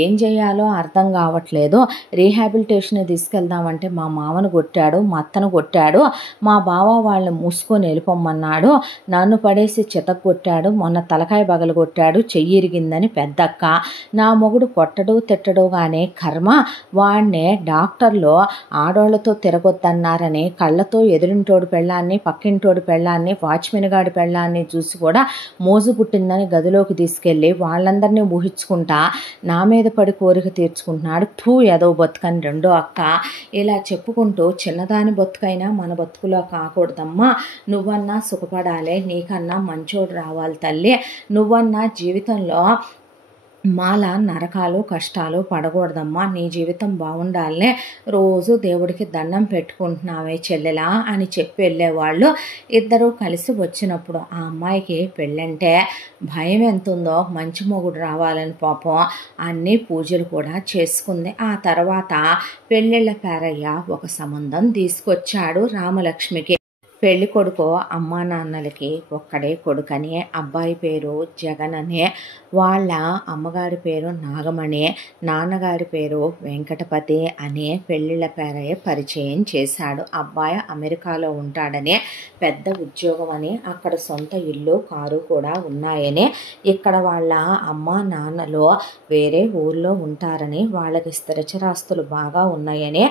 ఏం చేయాలో అర్థం కావట్లేదు. రీహాబిలిటేషన్ తీసుకెళ్దామంటే మా మామను కొట్టాడు, మా అత్తను కొట్టాడు, మా బావ వాళ్ళని మూసుకొని వెళ్ళిపోమ్మన్నాడు, నన్ను పడేసి చితగొట్టాడు, మొన్న తలకాయ బగలు కొట్టాడు, చెయ్యి ఇరిగిందని పెద్దక్క. నా మొగుడు కొట్టడు తిట్టడు కానీ కర్మ వాడిని డాక్టర్లు ఆడోళ్లతో తిరగొద్దన్నారని కళ్ళతో ఎదురింటోడు పెళ్ళాన్ని పక్కింటోడు పెళ్ళాన్ని వాచ్మెన్ గాడి పెళ్ళాన్ని చూసి కూడా మోజు పుట్టిందని గదిలోకి తీసుకెళ్ళి వాళ్ళందరినీ ఊహించుకుంటా నా మీద పడి కోరిక తీర్చుకుంటున్నాడు. ఎదవ బతుకని రెండో అక్క. ఇలా చెప్పుకుంటూ చిన్నదాని బతుకైనా మన బతుకులో కాకూడదమ్మా, నువ్వన్నా సుఖపడాలి, నీకన్నా మంచోడు రావాలి తల్లి, నువ్వన్నా జీవితంలో మాలా నరకాలు కష్టాలు పడకూడదమ్మా, నీ జీవితం బాగుండాలనే రోజు దేవుడికి దండం పెట్టుకుంటున్నావే చెల్లెలా అని చెప్పి వెళ్ళేవాళ్ళు. ఇద్దరూ కలిసి వచ్చినప్పుడు ఆ అమ్మాయికి పెళ్ళంటే భయం ఎంతుందో, మంచి మొగుడు రావాలని పాపం అన్ని పూజలు కూడా చేసుకుంది. ఆ తర్వాత పెళ్ళిళ్ళ పేరయ్య ఒక సంబంధం తీసుకొచ్చాడు రామలక్ష్మికి. పెళ్లి కొడుకు అమ్మా నాన్నలకి ఒక్కడే కొడుకని, అబ్బాయి పేరు జగన్ అనే, వాళ్ళ అమ్మగారి పేరు నాగమణి, నాన్నగారి పేరు వెంకటపతి అనే పెళ్ళిళ్ళ పేరయ్య పరిచయం చేశాడు. అబ్బాయి అమెరికాలో ఉంటాడని, పెద్ద ఉద్యోగం అని, అక్కడ సొంత ఇల్లు కారు కూడా ఉన్నాయని, ఇక్కడ వాళ్ళ అమ్మ నాన్నలు వేరే ఊర్లో ఉంటారని, వాళ్ళకి స్థిరచరాస్తులు బాగా ఉన్నాయని,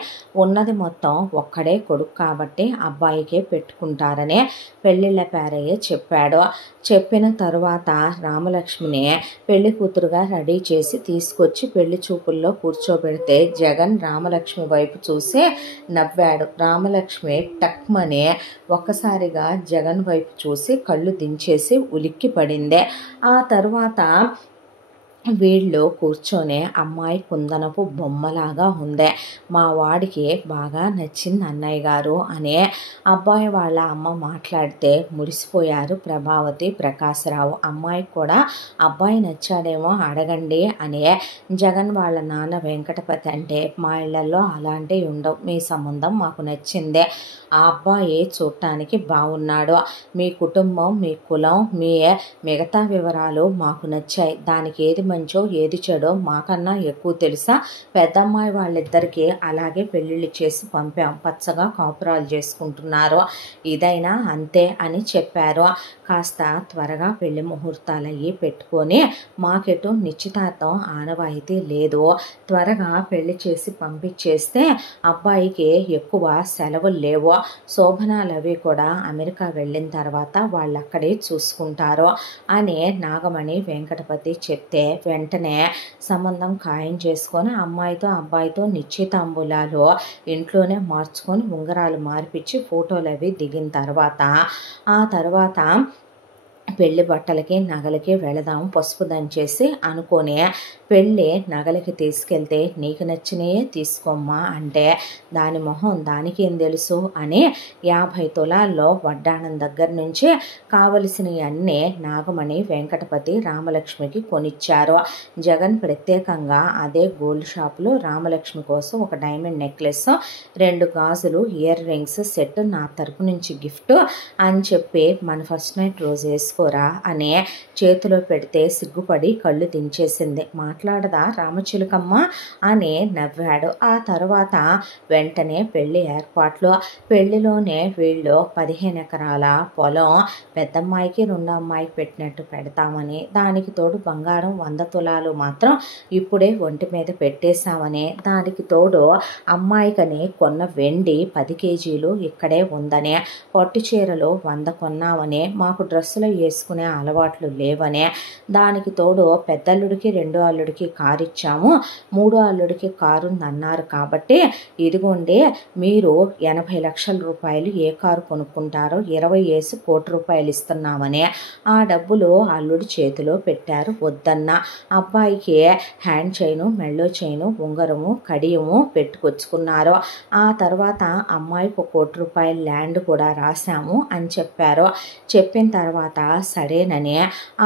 ఉన్నది మొత్తం ఒక్కడే కొడుకు కాబట్టి అబ్బాయికే పెట్టుకున్నారు. చేసుకుంటారని పెళ్ళిళ్ళ పేరయ్య చెప్పాడు. చెప్పిన తరువాత రామలక్ష్మిని పెళ్లి కూతురుగా రెడీ చేసి తీసుకొచ్చి పెళ్లి చూపుల్లో కూర్చోబెడితే జగన్ రామలక్ష్మి వైపు చూసి నవ్వాడు. రామలక్ష్మి టక్మని ఒక్కసారిగా జగన్ వైపు చూసి కళ్ళు దించేసి ఉలిక్కి పడింది. ఆ తరువాత వీళ్ళు కూర్చొని అమ్మాయి కుందనపు బొమ్మలాగా ఉంది, మా వాడికి బాగా నచ్చింది అన్నయ్య గారు అని అబ్బాయి వాళ్ళ అమ్మ మాట్లాడితే మురిసిపోయారు ప్రభావతి, ప్రకాశరావు. అమ్మాయికి కూడా అబ్బాయి నచ్చాడేమో అడగండి అని జగన్ వాళ్ళ నాన్న వెంకటపతి అంటే, మా ఇళ్లలో అలాంటివి ఉండవు, మీ సంబంధం మాకు నచ్చిందే, ఆ అబ్బాయి చూడటానికి బాగున్నాడు, మీ కుటుంబం, మీ కులం, మీ మిగతా వివరాలు మాకు నచ్చాయి, దానికి ఏది మంచో ఏది చెడో మాకన్నా ఎక్కువ తెలుసా, పెద్దమ్మాయి వాళ్ళిద్దరికీ అలాగే పెళ్ళిళ్ళు చేసి పంపాం, పచ్చగా కాపురాలు చేసుకుంటున్నారు, ఇదైనా అంతే అని చెప్పారు. కాస్త త్వరగా పెళ్లి ముహూర్తాలు అయ్యి పెట్టుకొని మాకెటు నిశ్చితార్థం ఆనవాయితీ లేదు, త్వరగా పెళ్లి చేసి పంపించేస్తే అబ్బాయికి ఎక్కువ సెలవులు లేవు, శోభనాలు అవి కూడా అమెరికా వెళ్ళిన తర్వాత వాళ్ళు అక్కడే చూసుకుంటారు అని నాగమణి వెంకటపతి చెప్తే వెంటనే సంబంధం ఖాయం చేసుకొని అమ్మాయితో అబ్బాయితో నిశ్చితాంబులాలు ఇంట్లోనే మార్చుకొని ఉంగరాలు మార్పిచ్చి ఫోటోలు అవి దిగిన తర్వాత ఆ తర్వాత పెళ్లి బట్టలకి నగలకి వెళదాం పసుపు దంచేసి అనుకొని పెళ్ళి నగలకి తీసుకెళ్తే నీకు నచ్చినయే తీసుకోమ్మా అంటే, దాని మొహం దానికేం తెలుసు అని 50 తులాల్లో వడ్డాణం దగ్గర నుంచి కావలసినవన్నీ నాగమణి వెంకటపతి రామలక్ష్మికి కొనిచ్చారు. జగన్ ప్రత్యేకంగా అదే గోల్డ్ షాప్లో రామలక్ష్మి కోసం ఒక డైమండ్ నెక్లెస్, 2 గాజులు, ఇయర్ రింగ్స్ సెట్ నా తరపు నుంచి గిఫ్ట్ అని చెప్పి మన ఫస్ట్ నైట్ రోజు వేసుకోరా అని చేతిలో పెడితే సిగ్గుపడి కళ్ళు దించేసింది. మాట్లాడదా రామచిలుకమ్మ అని నవ్వాడు. ఆ తర్వాత వెంటనే పెళ్లి ఏర్పాట్లు. పెళ్లిలోనే వీళ్ళు 15 ఎకరాల పొలం పెద్దమ్మాయికి రెండో అమ్మాయికి పెట్టినట్టు పెడతామని, దానికి తోడు బంగారం 100 తులాలు మాత్రం ఇప్పుడే ఒంటి మీద పెట్టేశామని, దానికి తోడు అమ్మాయికని కొన్న వెండి 10 కేజీలు ఇక్కడే ఉందని, పట్టు చీరలు 100 కొన్నామని, మాకు డ్రెస్సులు వేసుకునే అలవాట్లు లేవని, దానికి తోడు పెద్దల్లుడికి రెండో అల్లుడికి కారు ఇచ్చాము, మూడో అల్లుడికి కారు ఉందన్నారు కాబట్టి ఇదిగోండి మీరు 80 లక్షల రూపాయలు ఏ కారు కొనుక్కుంటారో 20 వేసి ₹1 కోటి ఇస్తున్నామని ఆ డబ్బులు అల్లుడి చేతిలో పెట్టారు. వద్దన్న అబ్బాయికి హ్యాండ్ చైను, మెళ్ళో చైను, ఉంగరము, కడియము పెట్టుకొచ్చుకున్నారు. ఆ తర్వాత అమ్మాయికి ₹1 కోటి ల్యాండ్ కూడా రాశాము అని చెప్పారు. చెప్పిన తర్వాత సరేనని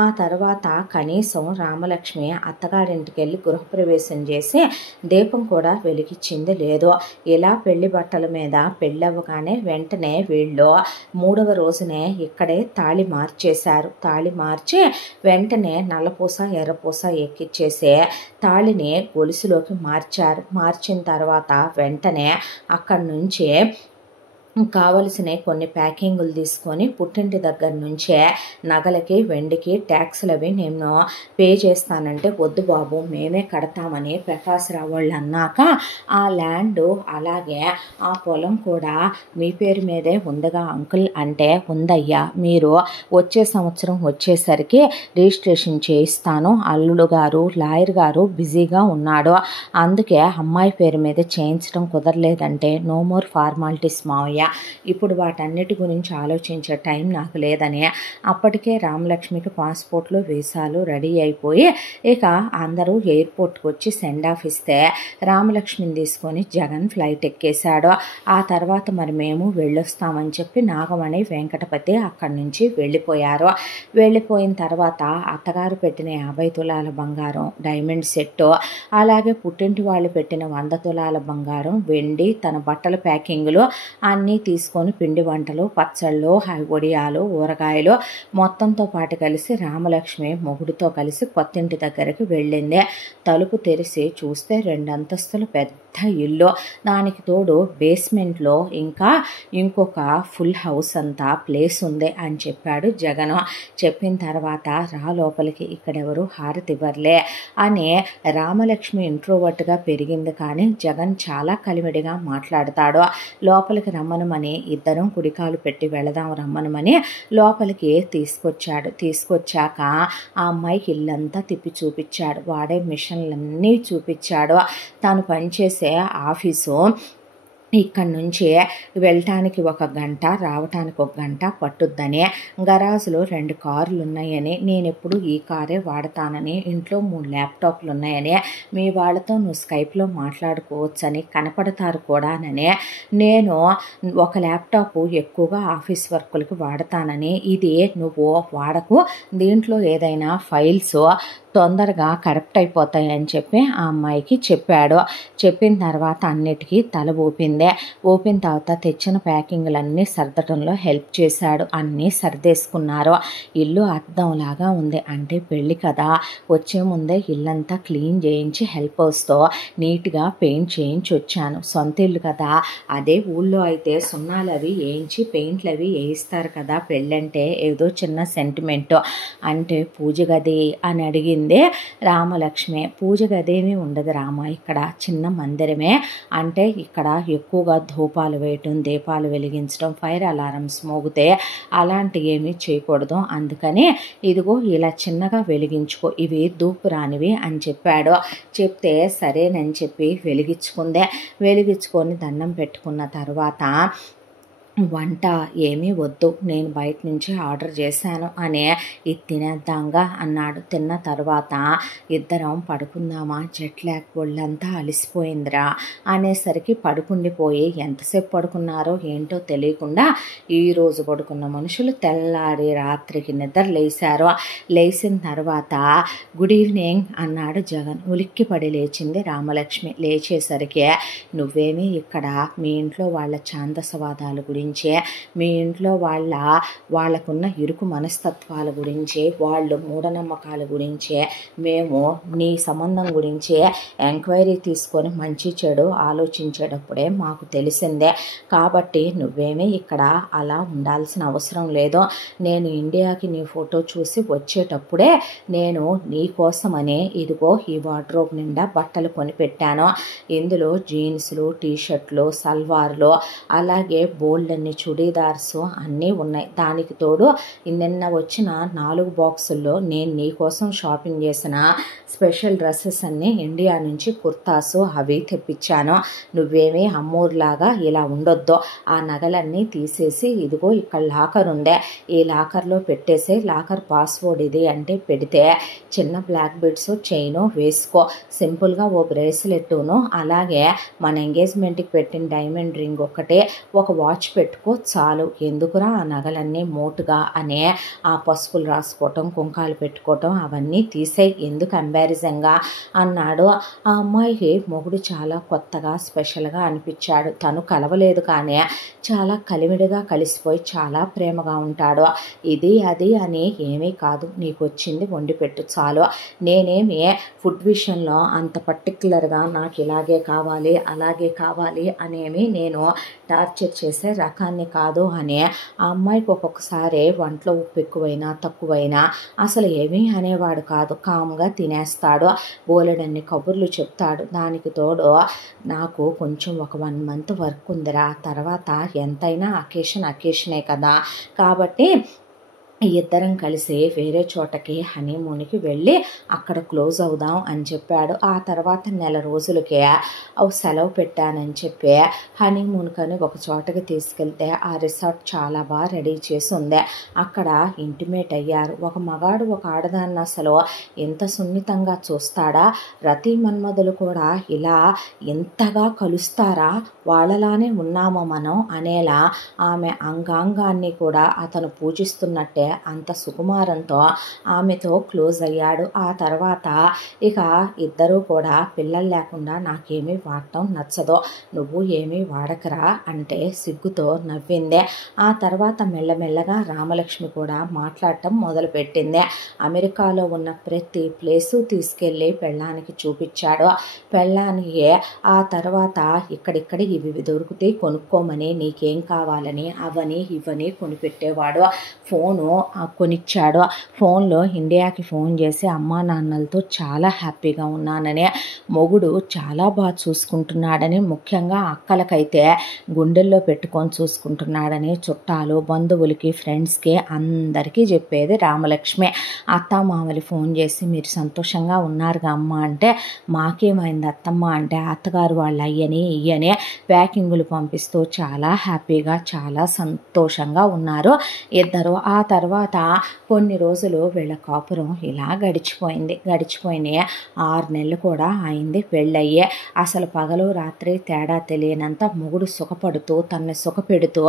ఆ తర్వాత కనీసం రామలక్ష్మి అత్తగారింటికి వెళ్ళి గృహప్రవేశం చేసి దీపం కూడా వెలిగించింది లేదు. ఇలా పెళ్లి బట్టల మీద పెళ్ళవ్వగానే వెంటనే వీళ్ళు 3వ రోజునే ఇక్కడే తాళి మార్చేశారు. తాళి మార్చి వెంటనే నల్లపూస ఎర్రపూస ఎక్కిచ్చేసి తాళిని గొలుసులోకి మార్చారు. మార్చిన తర్వాత వెంటనే అక్కడి నుంచి కావలసిన కొన్ని ప్యాకింగులు తీసుకొని పుట్టింటి దగ్గర నుంచే నగలకి వెండికి ట్యాక్స్లు అవి నేను పే చేస్తానంటే, వద్దు బాబు మేమే కడతామని ప్రకాశరావు వాళ్ళు అన్నాక ఆ ల్యాండ్ అలాగే ఆ పొలం కూడా మీ పేరు మీదే ఉందిగా అంకుల్ అంటే, ఉందయ్యా మీరు వచ్చే సంవత్సరం వచ్చేసరికి రిజిస్ట్రేషన్ చేయిస్తాను, అల్లుడు గారు లాయర్ గారు బిజీగా ఉన్నాడు, అందుకే అమ్మాయి పేరు మీద చేయించడం కుదరలేదంటే నో మోర్ ఫార్మాలిటీస్ మావయ్య, ఇప్పుడు వాటన్నిటి గురించి ఆలోచించే టైం నాకు లేదని అప్పటికే రామలక్ష్మికి పాస్పోర్ట్లు వీసాలు రెడీ అయిపోయి ఇక అందరూ ఎయిర్పోర్ట్కి వచ్చి సెండ్ ఆఫ్ ఇస్తే రామలక్ష్మిని తీసుకొని జగన్ ఫ్లైట్ ఎక్కేశాడు. ఆ తర్వాత మరి మేము వెళ్ళొస్తామని చెప్పి నాగమణి వెంకటపతి అక్కడి నుంచి వెళ్ళిపోయారు. వెళ్ళిపోయిన తర్వాత అత్తగారు పెట్టిన 50 తులాల బంగారం డైమండ్ సెట్, అలాగే పుట్టింటి వాళ్ళు పెట్టిన 100 తులాల బంగారం, వెండి, తన బట్టల ప్యాకింగ్లు అన్నీ తీసుకొని పిండి వంటలు, పచ్చళ్ళు, వడియాలు, ఊరగాయలు మొత్తంతో పాటు కలిసి రామలక్ష్మి మొగుడుతో కలిసి కొత్తింటి దగ్గరికి వెళ్ళింది. తలుపు తెరిచి చూస్తే 2 అంతస్తుల పెద్ద ఇల్లు, దానికి తోడు బేస్మెంట్లో ఇంకా ఇంకొక ఫుల్ హౌస్ అంతా ప్లేస్ ఉంది అని చెప్పాడు జగన్. చెప్పిన తర్వాత రా లోపలికి, ఇక్కడెవరు హారతి ఇవ్వర్లే అని రామలక్ష్మి ఇంట్రోవర్ట్గా పెరిగింది కానీ జగన్ చాలా కలివిడిగా మాట్లాడతాడు. లోపలికి రమ్మని రమ్మనమని ఇద్దరం కుడికాలు పెట్టి వెళదాం రమ్మనమని లోపలికి తీసుకొచ్చాక ఆ అమ్మాయికి ఇల్లంతా తిప్పి చూపించాడు. వాడే మిషన్లన్నీ చూపించాడు. తాను పనిచేసే ఆఫీసు ఇక్కడి నుంచి వెళ్ళటానికి 1 గంట, రావటానికి 1 గంట పట్టుద్దని, గరాజులో 2 కార్లు ఉన్నాయని, నేను ఎప్పుడు ఈ కారే వాడతానని, ఇంట్లో 3 ల్యాప్టాప్లు ఉన్నాయని, మీ వాళ్ళతో నువ్వు స్కైప్లో మాట్లాడుకోవచ్చని, కనపడతారు కూడానని, నేను 1 ల్యాప్టాప్ ఎక్కువగా ఆఫీస్ వర్కులకి వాడతానని, ఇది నువ్వు వాడకు, దీంట్లో ఏదైనా ఫైల్స్ తొందరగా కరెక్ట్ అయిపోతాయి అని చెప్పి ఆ అమ్మాయికి చెప్పాడు. చెప్పిన తర్వాత అన్నిటికీ తల ఊపిన తర్వాత తెచ్చిన ప్యాకింగ్లన్నీ సర్దటంలో హెల్ప్ చేశాడు. అన్నీ సర్దేసుకున్నారు. ఇల్లు అద్దంలాగా ఉంది. అంటే పెళ్ళి కదా, వచ్చే ముందే ఇల్లంతా క్లీన్ చేయించి హెల్పర్స్తో నీట్గా పెయింట్ చేయించి వచ్చాను. సొంత ఇల్లు కదా, అదే ఊళ్ళో అయితే సున్నాలు అవి వేయించి పెయింట్లు అవి వేయిస్తారు కదా, పెళ్ళంటే ఏదో చిన్న సెంటిమెంట్. అంటే పూజ గది అని అడిగింది రామలక్ష్మి. పూజ గదేమీ ఉండదు రామ, ఇక్కడ చిన్న మందిరమే. అంటే ఇక్కడ ఎక్కువగా ధూపాలు వేయటం, దీపాలు వెలిగించడం, ఫైర్ అలారమ్స్ మోగితే అలాంటివి ఏమీ చేయకూడదు, అందుకని ఇదిగో ఇలా చిన్నగా వెలిగించుకో, ఇవి ధూపు రానివి అని చెప్పాడు. చెప్తే సరేనని చెప్పి వెలిగించుకొని దండం పెట్టుకున్న తర్వాత వంట ఏమీ వద్దు, నేను బయట నుంచి ఆర్డర్ చేశాను అని ఇది తినేద్దాంగా అన్నాడు. తిన్న తర్వాత ఇద్దరం పడుకుందామా, జెట్ లాగ్ ఒళ్ళంతా అలసిపోయిందిరా అనేసరికి పడుకుండిపోయి ఎంతసేపు పడుకున్నారో ఏంటో తెలియకుండా ఈరోజు పడుకున్న మనుషులు తెల్లారి రాత్రికి నిద్ర లేచిన తర్వాత గుడ్ ఈవినింగ్ అన్నాడు జగన్. ఉలిక్కిపడి లేచింది రామలక్ష్మి. లేచేసరికి నువ్వేమీ ఇక్కడ మీ ఇంట్లో వాళ్ళ ఛాందసవాదాల గురించి, మీ ఇంట్లో వాళ్ళకున్న ఇరుకు మనస్తత్వాల గురించి, వాళ్ళు మూఢనమ్మకాల గురించి, మేము నీ సంబంధం గురించి ఎంక్వైరీ తీసుకొని మంచి చెడు ఆలోచించేటప్పుడే మాకు తెలిసిందే. కాబట్టి నువ్వేమీ ఇక్కడ అలా ఉండాల్సిన అవసరం లేదు. నేను ఇండియాకి నీ ఫోటో చూసి వచ్చేటప్పుడే నేను నీ కోసమని ఇదిగో ఈ వార్డ్రోబ్ నిండా బట్టలు కొనిపెట్టాను. ఇందులో జీన్స్లు, టీషర్ట్లు, సల్వార్లు, అలాగే బోల్డ్ అన్ని చుడీదార్స్ అన్నీ ఉన్నాయి. దానికి తోడు నిన్న వచ్చిన 4 బాక్సుల్లో నేను నీ కోసం షాపింగ్ చేసిన స్పెషల్ డ్రెస్సెస్ అన్నీ ఇండియా నుంచి కుర్తాసు అవి తెప్పించాను. నువ్వేమీ అమ్మూర్లాగా ఇలా ఉండొద్దు. ఆ నగలన్నీ తీసేసి ఇదిగో ఇక్కడ లాకర్ ఉందే, ఈ లాకర్లో పెట్టేసే, లాకర్ పాస్వర్డ్ ఇది అంటే పెడితే చిన్న బ్లాక్ బీడ్స్ చైను వేసుకో, సింపుల్గా ఓ బ్రేస్లెట్టును, అలాగే మన ఎంగేజ్మెంట్కి పెట్టిన డైమండ్ రింగ్ ఒకటే, ఒక వాచ్ పెట్టుకో చాలు. ఎందుకురా ఆ నగలన్నీ మోటుగా అనే ఆ పసుపులు రాసుకోవటం, కుంకాలు పెట్టుకోవటం అవన్నీ తీసేయి, ఎందుకు ఎంబారిజింగ్గా అన్నాడు. ఆ అమ్మాయికి మొగుడు చాలా కొత్తగా స్పెషల్గా అనిపించాడు. తను కలవలేదు కానీ చాలా కలిమిడిగా కలిసిపోయి చాలా ప్రేమగా ఉంటాడు. ఇది అది అని ఏమీ కాదు, నీకు వచ్చింది వండి పెట్టు చాలు. నేనేమి ఫుడ్ విషయంలో అంత పర్టిక్యులర్గా నాకు ఇలాగే కావాలి అలాగే కావాలి అనేమి నేను టార్చర్ చేసే రకాన్ని కాదు అని ఆ అమ్మాయికి ఒక్కొక్కసారి వంటలో ఉప్పు ఎక్కువైనా తక్కువైనా అసలు ఏమీ అనేవాడు కాదు. కామ్గా తినేస్తాడు, బోలెడన్ని కబుర్లు చెప్తాడు. దానికి తోడు నాకు కొంచెం ఒక 1 మంత్ వర్క్ ఉందిరా, తర్వాత ఎంతైనా అకేషనే కదా, కాబట్టి ఇద్దరం కలిసి వేరే చోటకి హనీమూన్కి వెళ్ళి అక్కడ క్లోజ్ అవుదాం అని చెప్పాడు. ఆ తర్వాత 1 నెల రోజులకే సెలవు పెట్టానని చెప్పి హనీమూన్కని ఒక చోటకి తీసుకెళ్తే ఆ రిసార్ట్ చాలా బాగా రెడీ చేసి ఉంది. అక్కడ ఇంటిమేట్ అయ్యారు. ఒక మగాడు ఒక ఆడదాన్ని అసలు ఎంత సున్నితంగా చూస్తాడా, రతి మన్మధులు కూడా ఇలా ఎంతగా కలుస్తారా, వాళ్ళలానే ఉన్నామో మనం అనేలా ఆమె అంగాంగాన్ని కూడా అతను పూజిస్తున్నట్టే అంత సుకుమారంతో ఆమెతో క్లోజ్ అయ్యాడు. ఆ తర్వాత ఇక ఇద్దరూ కూడా పిల్లలు లేకుండా నాకేమీ వాడటం నచ్చదు, నువ్వు ఏమీ వాడకరా అంటే సిగ్గుతో నవ్విందే. ఆ తర్వాత మెల్లమెల్లగా రామలక్ష్మి కూడా మాట్లాడటం మొదలుపెట్టింది. అమెరికాలో ఉన్న ప్రతి ప్లేసు తీసుకెళ్ళి పెళ్ళానికి చూపించాడు. పెళ్ళానికి ఆ తర్వాత ఇక్కడిక్కడ ఇవి దొరికితే కొనుక్కోమని, నీకేం కావాలని అవని ఇవని కొనిపెట్టేవాడు. ఫోను కొనిచ్చాడు. ఫోన్లో ఇండియాకి ఫోన్ చేసి అమ్మా నాన్నలతో చాలా హ్యాపీగా ఉన్నానని, మొగుడు చాలా బాగా చూసుకుంటున్నాడని, ముఖ్యంగా అక్కలకైతే గుండెల్లో పెట్టుకొని చూసుకుంటున్నాడని చుట్టాలు, బంధువులకి, ఫ్రెండ్స్కి అందరికీ చెప్పేది రామలక్ష్మి. అత్తమామలు ఫోన్ చేసి మీరు సంతోషంగా ఉన్నారుగా అమ్మ అంటే, మాకేమైంది అత్తమ్మ అంటే అత్తగారు వాళ్ళ అయ్యని ఇయ్యని ప్యాకింగులు పంపిస్తూ చాలా హ్యాపీగా చాలా సంతోషంగా ఉన్నారు ఇద్దరు. ఆ తర్వాత కొన్ని రోజులు వీళ్ళ కాపురం ఇలా గడిచిపోయినాయి. 6 నెలలు కూడా అయింది పెళ్ళయ్యే. అసలు పగలు రాత్రి తేడా తెలియనంత మొగుడు సుఖపడుతూ తనని సుఖపెడుతూ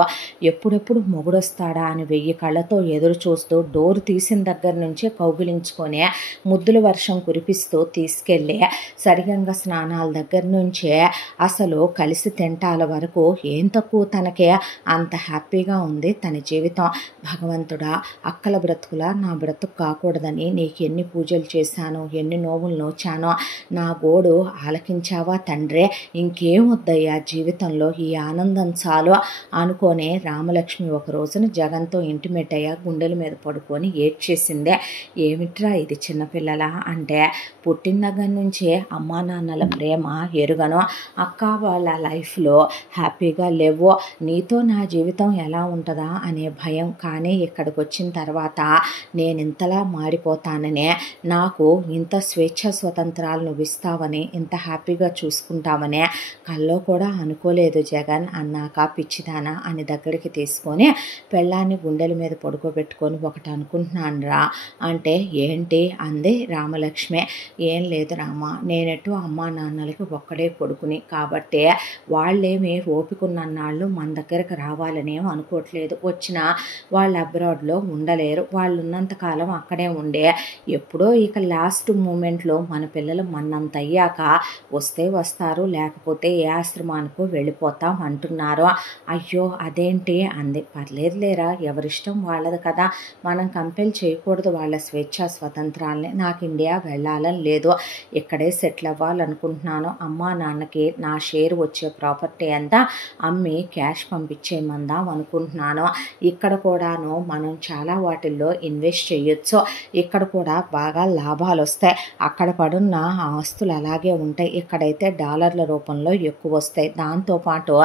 ఎప్పుడెప్పుడు మొగుడొస్తాడా అని 1000 కళ్ళతో ఎదురు చూస్తూ డోరు తీసిన దగ్గర నుంచే కౌగిలించుకొని ముద్దుల వర్షం కురిపిస్తూ తీసుకెళ్ళి సరిగంగ స్నానాల దగ్గర నుంచే అసలు కలిసి తింటాల వరకు ఏం తక్కువ తనకే అంత హ్యాపీగా ఉంది తన జీవితం. భగవంతుడా, అక్కల బ్రతుకులా నా బ్రతుకు కాకూడదని నీకు ఎన్ని పూజలు చేశానో, ఎన్ని నోవులు నోచానో, నా గోడు ఆలకించావా తండ్రే, ఇంకేం వద్దయ్యా జీవితంలో, ఈ ఆనందం చాలు అనుకోనే రామలక్ష్మి ఒక రోజున జగన్తో ఇంటిమేట్ అయ్యా గుండెల మీద పడుకొని ఏడ్చేసిందే. ఏమిట్రా ఇది చిన్నపిల్లలా అంటే, పుట్టిన దగ్గర నుంచే అమ్మా నాన్నల ప్రేమ ఎరుగను, అక్క వాళ్ళ లైఫ్లో హ్యాపీగా లేవు, నీతో నా జీవితం ఎలా ఉంటుందా అనే భయం. కానీ ఇక్కడికి వచ్చిన తర్వాత నేను ఇంతలా మారిపోతాననే, నాకు ఇంత స్వేచ్ఛ స్వతంత్రాలు నువ్వు ఇస్తావని, ఇంత హ్యాపీగా చూసుకుంటావనే కల్లో కూడా అనుకోలేదు జగన్ అన్నాక. పిచ్చిదానా అని దగ్గరికి తీసుకొని పెళ్ళాన్ని గుండెల మీద పడుకోబెట్టుకొని ఒకటి అనుకుంటున్నాను రా అంటే, ఏంటి అంది రామలక్ష్మి. ఏం లేదు రామ, నేనెటు అమ్మా నాన్నలకి ఒక్కడే కొడుకుని కాబట్టి వాళ్ళేమి ఓపికన్నన్నాళ్ళు మన దగ్గరకు రావాలని అనుకోవట్లేదు. వచ్చినా వాళ్ళు అబ్రాడ్లో ఉండలేరు, వాళ్ళు ఉన్నంతకాలం అక్కడే ఉండే, ఎప్పుడో ఇక లాస్ట్ మూమెంట్లో మన పిల్లలు మన్నంత అయ్యాక వస్తే వస్తారు, లేకపోతే ఏ ఆశ్రమానికో వెళ్ళిపోతాం అంటున్నారు. అయ్యో అదేంటి అంది. పర్లేదులేరా, ఎవరిష్టం వాళ్ళది కదా, మనం కంపెల్ చేయకూడదు వాళ్ళ స్వేచ్ఛా స్వతంత్రాలని. నాకు ఇండియా వెళ్ళాలని లేదు, ఇక్కడే సెటిల్ అవ్వాలనుకుంటున్నాను. అమ్మా నాన్నకి నా షేర్ వచ్చే ప్రాపర్టీ అంతా అమ్మి క్యాష్ పంపించేయమందాం అనుకుంటున్నాను. ఇక్కడ కూడాను మనం చాలా వాటిల్లో ఇన్వెస్ట్ చేయొచ్చు, ఇక్కడ కూడా బాగా లాభాలు వస్తాయి. అక్కడ పడున్న ఆస్తులు అలాగే ఉంటాయి, ఇక్కడైతే డాలర్ల రూపంలో ఎక్కువ వస్తాయి. దాంతోపాటు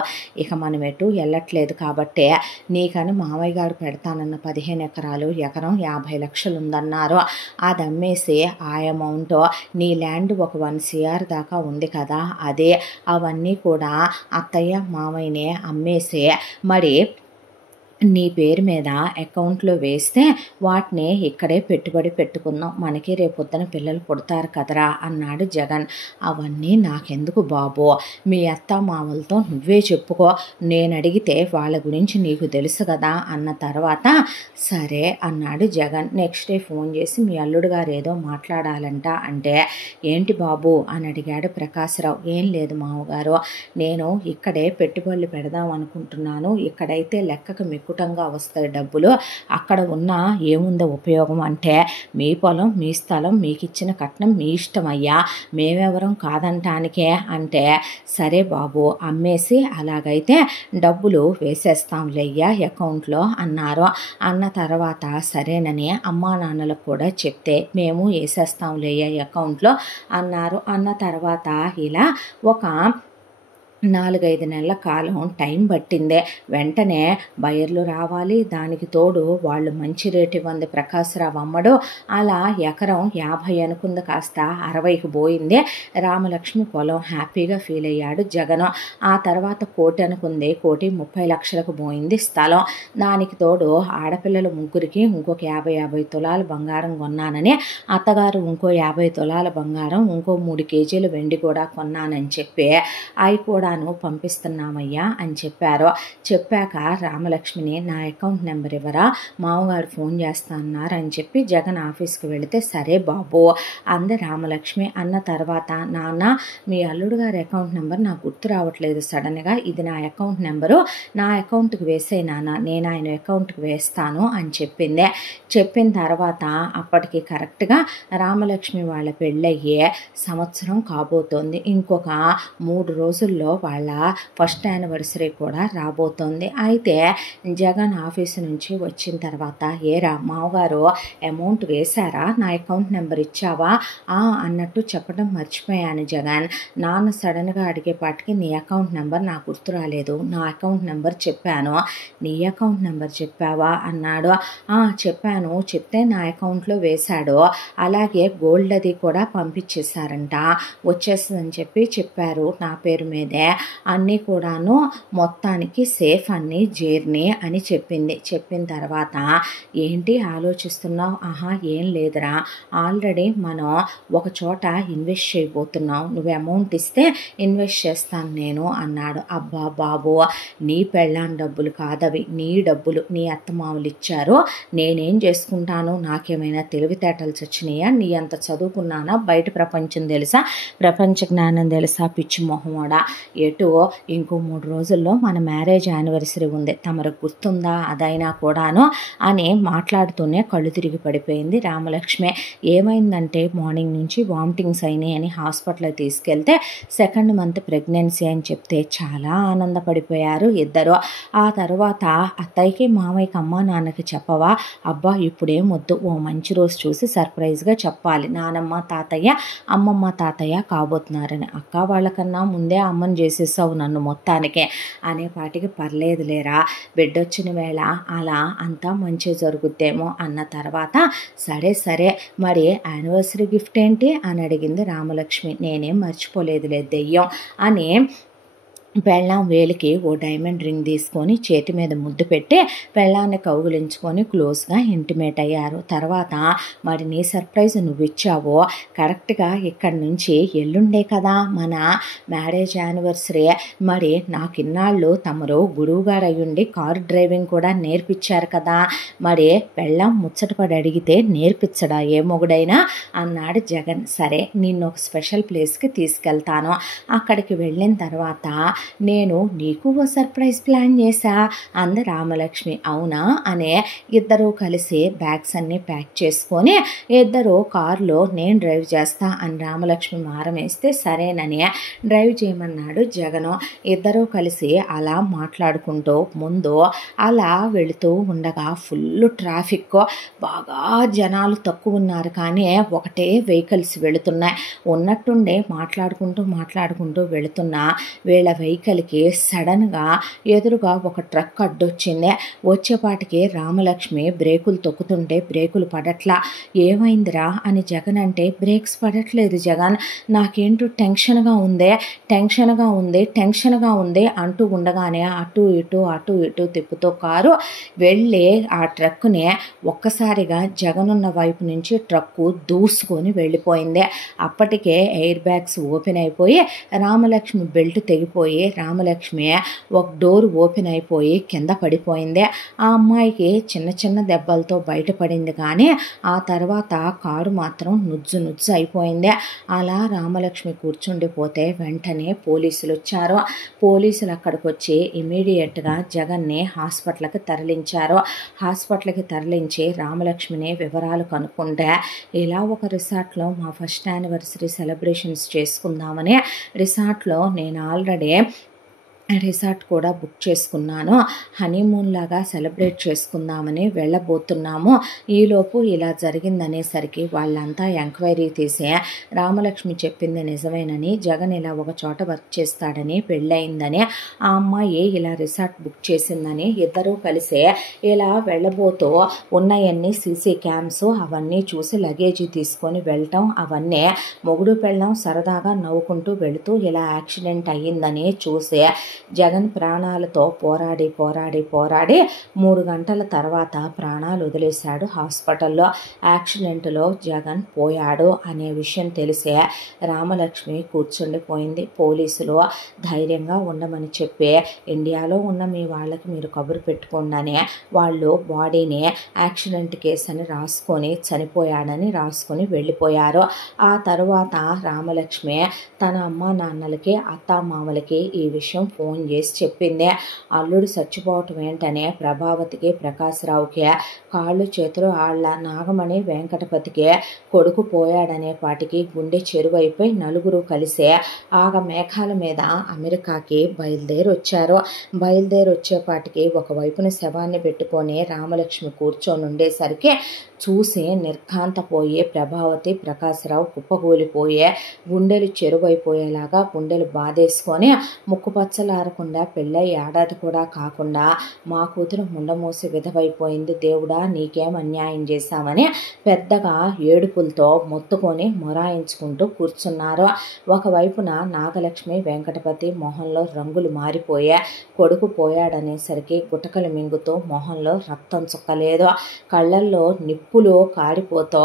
ఇక మనం ఎటు వెళ్ళట్లేదు కాబట్టి నీకని మామయ్య గారు పెడతానన్న 15 ఎకరాలు, ఎకరం 50 లక్షలు ఉందన్నారు. అది అమ్మేసి ఆ అమౌంట్ నీ ల్యాండ్ ఒక 1 CR దాకా ఉంది కదా, అదే అవన్నీ కూడా అత్తయ్య మామయ్యనే అమ్మేసి మరి నీ పేరు మీద అకౌంట్లో వేస్తే వాటిని ఇక్కడే పెట్టుబడి పెట్టుకుందాం, మనకి రేపొద్దున పిల్లలు పుడతారు కదరా అన్నాడు జగన్. అవన్నీ నాకెందుకు బాబు, మీ అత్త మామలతో నువ్వే చెప్పుకో, నేను అడిగితే వాళ్ళ గురించి నీకు తెలుసు కదా అన్న తర్వాత సరే అన్నాడు జగన్. నెక్స్ట్ డే ఫోన్ చేసి మీ అల్లుడు గారు ఏదో మాట్లాడాలంట అంటే, ఏంటి బాబు అని అడిగాడు ప్రకాశ్రావు. ఏం లేదు మామగారు, నేను ఇక్కడే పెట్టుబడులు పెడదాం అనుకుంటున్నాను, ఇక్కడైతే లెక్కకు మిక్కుటంగా వస్తాయి డబ్బులు, అక్కడ ఉన్న ఏముందో ఉపయోగం అంటే, మీ పొలం మీ స్థలం మీకు ఇచ్చిన కట్నం మీ ఇష్టం అయ్యా, మేమెవరం కాదంటానికే అంటే, సరే బాబు అమ్మేసి అలాగైతే డబ్బులు వేసేస్తాంలేయ్యా అకౌంట్లో అన్నారు. అన్న తర్వాత సరేనని అమ్మా నాన్నలకు కూడా చెప్తే మేము వేసేస్తాంలేయ్యా అకౌంట్లో అన్నారు. అన్న తర్వాత ఇలా ఒక 4-5 నెలల కాలం టైం పట్టిందే. వెంటనే బయర్లు రావాలి, దానికి తోడు వాళ్ళు మంచి రేటు ఇవ్వంది ప్రకాశ్రావు అమ్మడు. అలా ఎకరం 50 అనుకుంది కాస్త 60కి పోయింది రామలక్ష్మి పొలం. హ్యాపీగా ఫీల్ అయ్యాడు జగను. ఆ తర్వాత 1 కోటి అనుకుంది, 1,30 లక్షలకు పోయింది స్థలం. దానికి తోడు ఆడపిల్లలు ముగ్గురికి ఇంకొక 50 తులాలు బంగారం కొన్నానని, అత్తగారు ఇంకో 50 తులాల బంగారం, ఇంకో 3 కేజీల వెండి కూడా కొన్నానని చెప్పి అవి కూడా పంపిస్తున్నామయ్యా అని చెప్పారు. చెప్పాక రామలక్ష్మిని నా అకౌంట్ నెంబర్ ఇవ్వరా, మామగారు ఫోన్ చేస్తా అన్నారు అని చెప్పి జగన్ ఆఫీస్కి వెళితే సరే బాబు అంది రామలక్ష్మి. అన్న తర్వాత నాన్న మీ అల్లుడు గారి అకౌంట్ నెంబర్ నాకు గుర్తు రావట్లేదు సడన్గా, ఇది నా అకౌంట్ నెంబరు, నా అకౌంట్కి వేసే నాన్న, నేను ఆయన అకౌంట్కి వేస్తాను అని చెప్పింది. చెప్పిన తర్వాత అప్పటికి కరెక్ట్గా రామలక్ష్మి వాళ్ళ పెళ్ళయ్యే సంవత్సరం కాబోతోంది. ఇంకొక 3 రోజుల్లో వాళ్ళ ఫస్ట్ యానివర్సరీ కూడా రాబోతోంది. అయితే జగన్ ఆఫీసు నుంచి వచ్చిన తర్వాత, ఏరా మావగారు అమౌంట్ వేశారా, నా అకౌంట్ నెంబర్ ఇచ్చావా అన్నట్టు చెప్పడం మర్చిపోయాను జగన్. నాన్న సడన్గా అడిగేపాటికి నీ అకౌంట్ నెంబర్ నాకు గుర్తు రాలేదు, నా అకౌంట్ నెంబర్ చెప్పాను. నీ అకౌంట్ నెంబర్ చెప్పావా అన్నాడు. చెప్పాను, చెప్తే నా అకౌంట్లో వేశాడు. అలాగే గోల్డ్ అది కూడా పంపించేశారంట, వచ్చేస్తుందని చెప్పారు నా పేరు మీదే. అన్నీ కూడాను మొత్తానికి సేఫ్ అన్నీ జేర్నీ అని చెప్పింది. చెప్పిన తర్వాత ఏంటి ఆలోచిస్తున్నావు? ఏం లేదురా, ఆల్రెడీ మనం ఒక చోట ఇన్వెస్ట్ చేయబోతున్నాం, నువ్వు అమౌంట్ ఇస్తే ఇన్వెస్ట్ చేస్తాను నేను అన్నాడు. అబ్బా బాబు, నీ పెళ్ళాం డబ్బులు కాదవి, నీ డబ్బులు నీ అత్తమామలు ఇచ్చారు, నేనేం చేసుకుంటాను, నాకేమైనా తెలివితేటలు వచ్చినాయా, నీ అంత చదువుకున్నానా, బయట ప్రపంచం తెలుసా, ప్రపంచ జ్ఞానం తెలుసా, పిచ్చి మొహమోడా, ఎటు ఇంకో 3 రోజుల్లో మన మ్యారేజ్ యానివర్సరీ ఉంది, తమరికి గుర్తుందా అదైనా కూడాను అని మాట్లాడుతూనే కళ్ళు తిరిగి పడిపోయింది రామలక్ష్మి. ఏమైందంటే మార్నింగ్ నుంచి వామిటింగ్స్ అయినాయి అని హాస్పిటల్కి తీసుకెళ్తే 2nd మంత్ ప్రెగ్నెన్సీ అని చెప్తే చాలా ఆనందపడిపోయారు ఇద్దరు. ఆ తర్వాత అత్తయ్యకి మామయ్యకి అమ్మ నాన్నకి చెప్పవా? అబ్బా ఇప్పుడేం వద్దు, ఓ మంచి రోజు చూసి సర్ప్రైజ్గా చెప్పాలి, నానమ్మ తాతయ్య అమ్మమ్మ తాతయ్య కాబోతున్నారని. అక్క వాళ్ళకన్నా ముందే అమ్మని చేసేసావు నన్ను మొత్తానికే అనేపాటికి పర్లేదులేరా, బిడ్డొచ్చిన వేళ అలా అంతా మంచి జరుగుద్దేమో అన్న తర్వాత సరే మరి యానివర్సరీ గిఫ్ట్ ఏంటి అని అడిగింది రామలక్ష్మి. నేనేం మర్చిపోలేదులే దెయ్యం అని పెళ్ళాం వేలికి ఓ డైమండ్ రింగ్ తీసుకొని చేతి మీద ముద్దు పెట్టి పెళ్ళాన్ని కౌగులించుకొని క్లోజ్గా ఇంటిమేట్ అయ్యారు. తర్వాత మరి నీ సర్ప్రైజ్ నువ్వు ఇచ్చావో, కరెక్ట్గా ఇక్కడి నుంచి ఎల్లుండే కదా మన మ్యారేజ్ యానివర్సరీ, మరి నాకు ఇన్నాళ్ళు తమరు గురువుగారు అయ్యుండి కారు డ్రైవింగ్ కూడా నేర్పించారు కదా, మరి పెళ్ళాం ముచ్చటపడి అడిగితే నేర్పించడా ఏ మొగుడైనా అన్నాడు జగన్. సరే నిన్ను ఒక స్పెషల్ ప్లేస్కి తీసుకెళ్తాను, అక్కడికి వెళ్ళిన తర్వాత నేను నీకు ఓ సర్ప్రైజ్ ప్లాన్ చేశా అంది రామలక్ష్మి. అవునా అనే ఇద్దరూ కలిసి బ్యాగ్స్ అన్నీ ప్యాక్ చేసుకొని ఇద్దరు కారులో నేను డ్రైవ్ చేస్తా అని రామలక్ష్మి మారం వేస్తే సరేనని డ్రైవ్ చేయమన్నాడు జగను. ఇద్దరూ కలిసి అలా మాట్లాడుకుంటూ ముందు అలా వెళుతూ ఉండగా ఫుల్ ట్రాఫిక్, బాగా జనాలు తక్కువ ఉన్నారు కానీ ఒకటే వెహికల్స్ వెళుతున్నాయి. ఉన్నట్టుండే మాట్లాడుకుంటూ వెళుతున్నా వీళ్ళ వెహికల్కి సడన్గా ఎదురుగా ఒక ట్రక్ అడ్డొచ్చింది. వచ్చేపాటికి రామలక్ష్మి బ్రేకులు తొక్కుతుంటే బ్రేకులు పడట్లా. ఏమైందిరా అని జగన్ అంటే, బ్రేక్స్ పడట్లేదు జగన్, నాకేంటో టెన్షన్గా ఉంది అంటూ ఉండగానే అటు ఇటు తిప్పుతూ కారు వెళ్ళి ఆ ట్రక్కుని ఒక్కసారిగా జగనున్న వైపు నుంచి ట్రక్కు దూసుకొని వెళ్ళిపోయింది. అప్పటికే ఎయిర్ బ్యాగ్స్ ఓపెన్ అయిపోయి రామలక్ష్మి బెల్ట్ తెగిపోయి రామలక్ష్మి ఒక డోర్ ఓపెన్ అయిపోయి కింద పడిపోయింది. ఆ అమ్మాయికి చిన్న దెబ్బలతో బయటపడింది కానీ ఆ తర్వాత కారు మాత్రం నుజ్జు అయిపోయింది. అలా రామలక్ష్మి కూర్చుండిపోతే వెంటనే పోలీసులు వచ్చారు. పోలీసులు అక్కడికి వచ్చి ఇమీడియట్గా జగన్ని హాస్పిటల్కి తరలించారు. హాస్పిటల్కి తరలించి రామలక్ష్మిని వివరాలు కనుక్కుంటే, ఇలా ఒక రిసార్ట్లో మా ఫస్ట్ యానివర్సరీ సెలబ్రేషన్స్ చేసుకుందామని రిసార్ట్లో నేను ఆల్రెడీ రిసార్ట్ కూడా బుక్ చేసుకున్నాను, హనీమూన్ లాగా సెలబ్రేట్ చేసుకుందామని వెళ్ళబోతున్నాము, ఈలోపు ఇలా జరిగిందనేసరికి వాళ్ళంతా ఎంక్వైరీ తీసి రామలక్ష్మి చెప్పింది నిజమేనని, జగన్ ఇలా ఒక చోట వర్క్ చేస్తాడని, పెళ్ళయిందని, ఆ అమ్మాయి ఇలా రిసార్ట్ బుక్ చేసిందని ఇద్దరూ కలిసి ఇలా వెళ్ళబోతూ ఉన్నాయన్నీ సీసీ క్యామ్స్ అవన్నీ చూసి లగేజీ తీసుకొని వెళ్ళటం, అవన్నీ మొగుడు పెళ్ళం సరదాగా నవ్వుకుంటూ వెళుతూ ఇలా యాక్సిడెంట్ అయ్యిందని చూసి జగన్ ప్రాణాలతో పోరాడి 3 గంటల తర్వాత ప్రాణాలు వదిలేశాడు హాస్పిటల్లో. యాక్సిడెంట్లో జగన్ పోయాడు అనే విషయం తెలిసే రామలక్ష్మి కూర్చుండిపోయింది. పోలీసులు ధైర్యంగా ఉండమని చెప్పి, ఇండియాలో ఉన్న మీ వాళ్ళకి మీరు కబురు పెట్టుకోండి అని వాళ్ళు బాడీని యాక్సిడెంట్ కేసు అని రాసుకొని చనిపోయాడని రాసుకొని వెళ్ళిపోయారు. ఆ తర్వాత రామలక్ష్మి తన అమ్మా నాన్నలకి అత్తామామలకి ఈ విషయం ఫోన్ ఫోన్ చేసి చెప్పింది. అల్లుడు చచ్చిపోవటం ఏంటనే ప్రభావతికి, ప్రకాశ్రావుకి కాళ్ళు చేతులు ఆళ్ళ. నాగమణి వెంకటపతికి కొడుకు పోయాడనే పాటికి గుండె చెరువైపోయి నలుగురు కలిసే మేఘాల మీద అమెరికాకి బయలుదేరొచ్చారు. బయలుదేరొచ్చేపాటికి ఒకవైపున శవాన్ని పెట్టుకొని రామలక్ష్మి కూర్చొని ఉండేసరికి చూసి నిర్ఘాంతపోయే ప్రభావతి, ప్రకాశ్రావు కుప్పకూలిపోయే గుండెలు చెరువైపోయేలాగా గుండెలు బాధేసుకొని ముక్కుపచ్చలారకుండా పెళ్ళై ఏడాది కూడా కాకుండా మా కూతురు ముండమోసి విధవైపోయింది, దేవుడా నీకేం అన్యాయం చేశామని పెద్దగా ఏడుపులతో మొత్తుకొని మొరాయించుకుంటూ కూర్చున్నారు. ఒకవైపున నాగలక్ష్మి, వెంకటపతి మొహంలో రంగులు మారిపోయే కొడుకు పోయాడనేసరికి గుటకలు మింగుతూ మొహంలో రక్తం చుక్కలేదు, కళ్ళల్లో నిప్పులు కారిపోతూ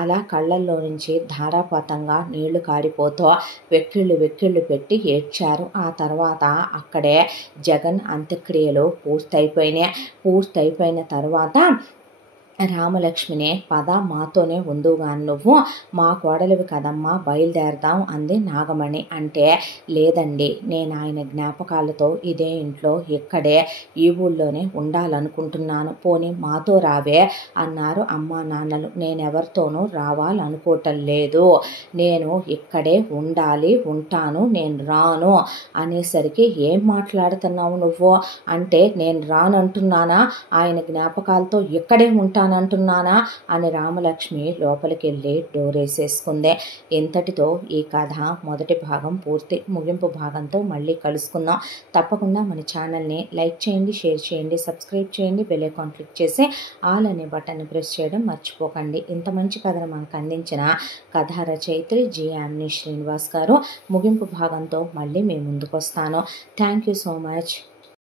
అలా కళ్ళల్లో నుంచి ధారాపాతంగా నీళ్లు కారిపోతూ వెక్కిళ్ళు పెట్టి ఏడ్చారు. ఆ తర్వాత అక్కడే జగన్ అంత్యక్రియలు పూర్తయిపోయిన తర్వాత రామలక్ష్మిని పద మాతోనే ఉందుగా, నువ్వు మా కోడలివి కదమ్మా బయలుదేరదాం అంది నాగమణి. అంటే లేదండి, నేను ఆయన జ్ఞాపకాలతో ఇదే ఇంట్లో ఇక్కడే ఈ ఊళ్ళోనే ఉండాలనుకుంటున్నాను, పోనీ మాతో రావే అన్నారు అమ్మా నాన్నలు. నేనెవరితోనూ రావాలనుకోవటం లేదు, నేను ఇక్కడే ఉంటాను, నేను రాను అనేసరికి ఏం మాట్లాడుతున్నావు నువ్వు అంటే, నేను రానంటున్నానా, ఆయన జ్ఞాపకాలతో ఇక్కడే అంటున్నానా అని రామలక్ష్మి లోపలికి వెళ్ళి డోర్ వేసేసుకుంది. ఇంతటితో ఈ కథ మొదటి భాగం పూర్తి. ముగింపు భాగంతో మళ్ళీ కలుసుకుందాం. తప్పకుండా మన ఛానల్ని లైక్ చేయండి, షేర్ చేయండి, సబ్స్క్రైబ్ చేయండి, బెల్ ఐకాన్ క్లిక్ చేసి ఆల్ అనే బటన్ని ప్రెస్ చేయడం మర్చిపోకండి. ఇంత మంచి కథను మనకు అందించిన కథా రచయిత్రి జి. యామిని శ్రీనివాస్ గారు. ముగింపు భాగంతో మళ్ళీ మీ ముందుకు వస్తాను. Thank you so much.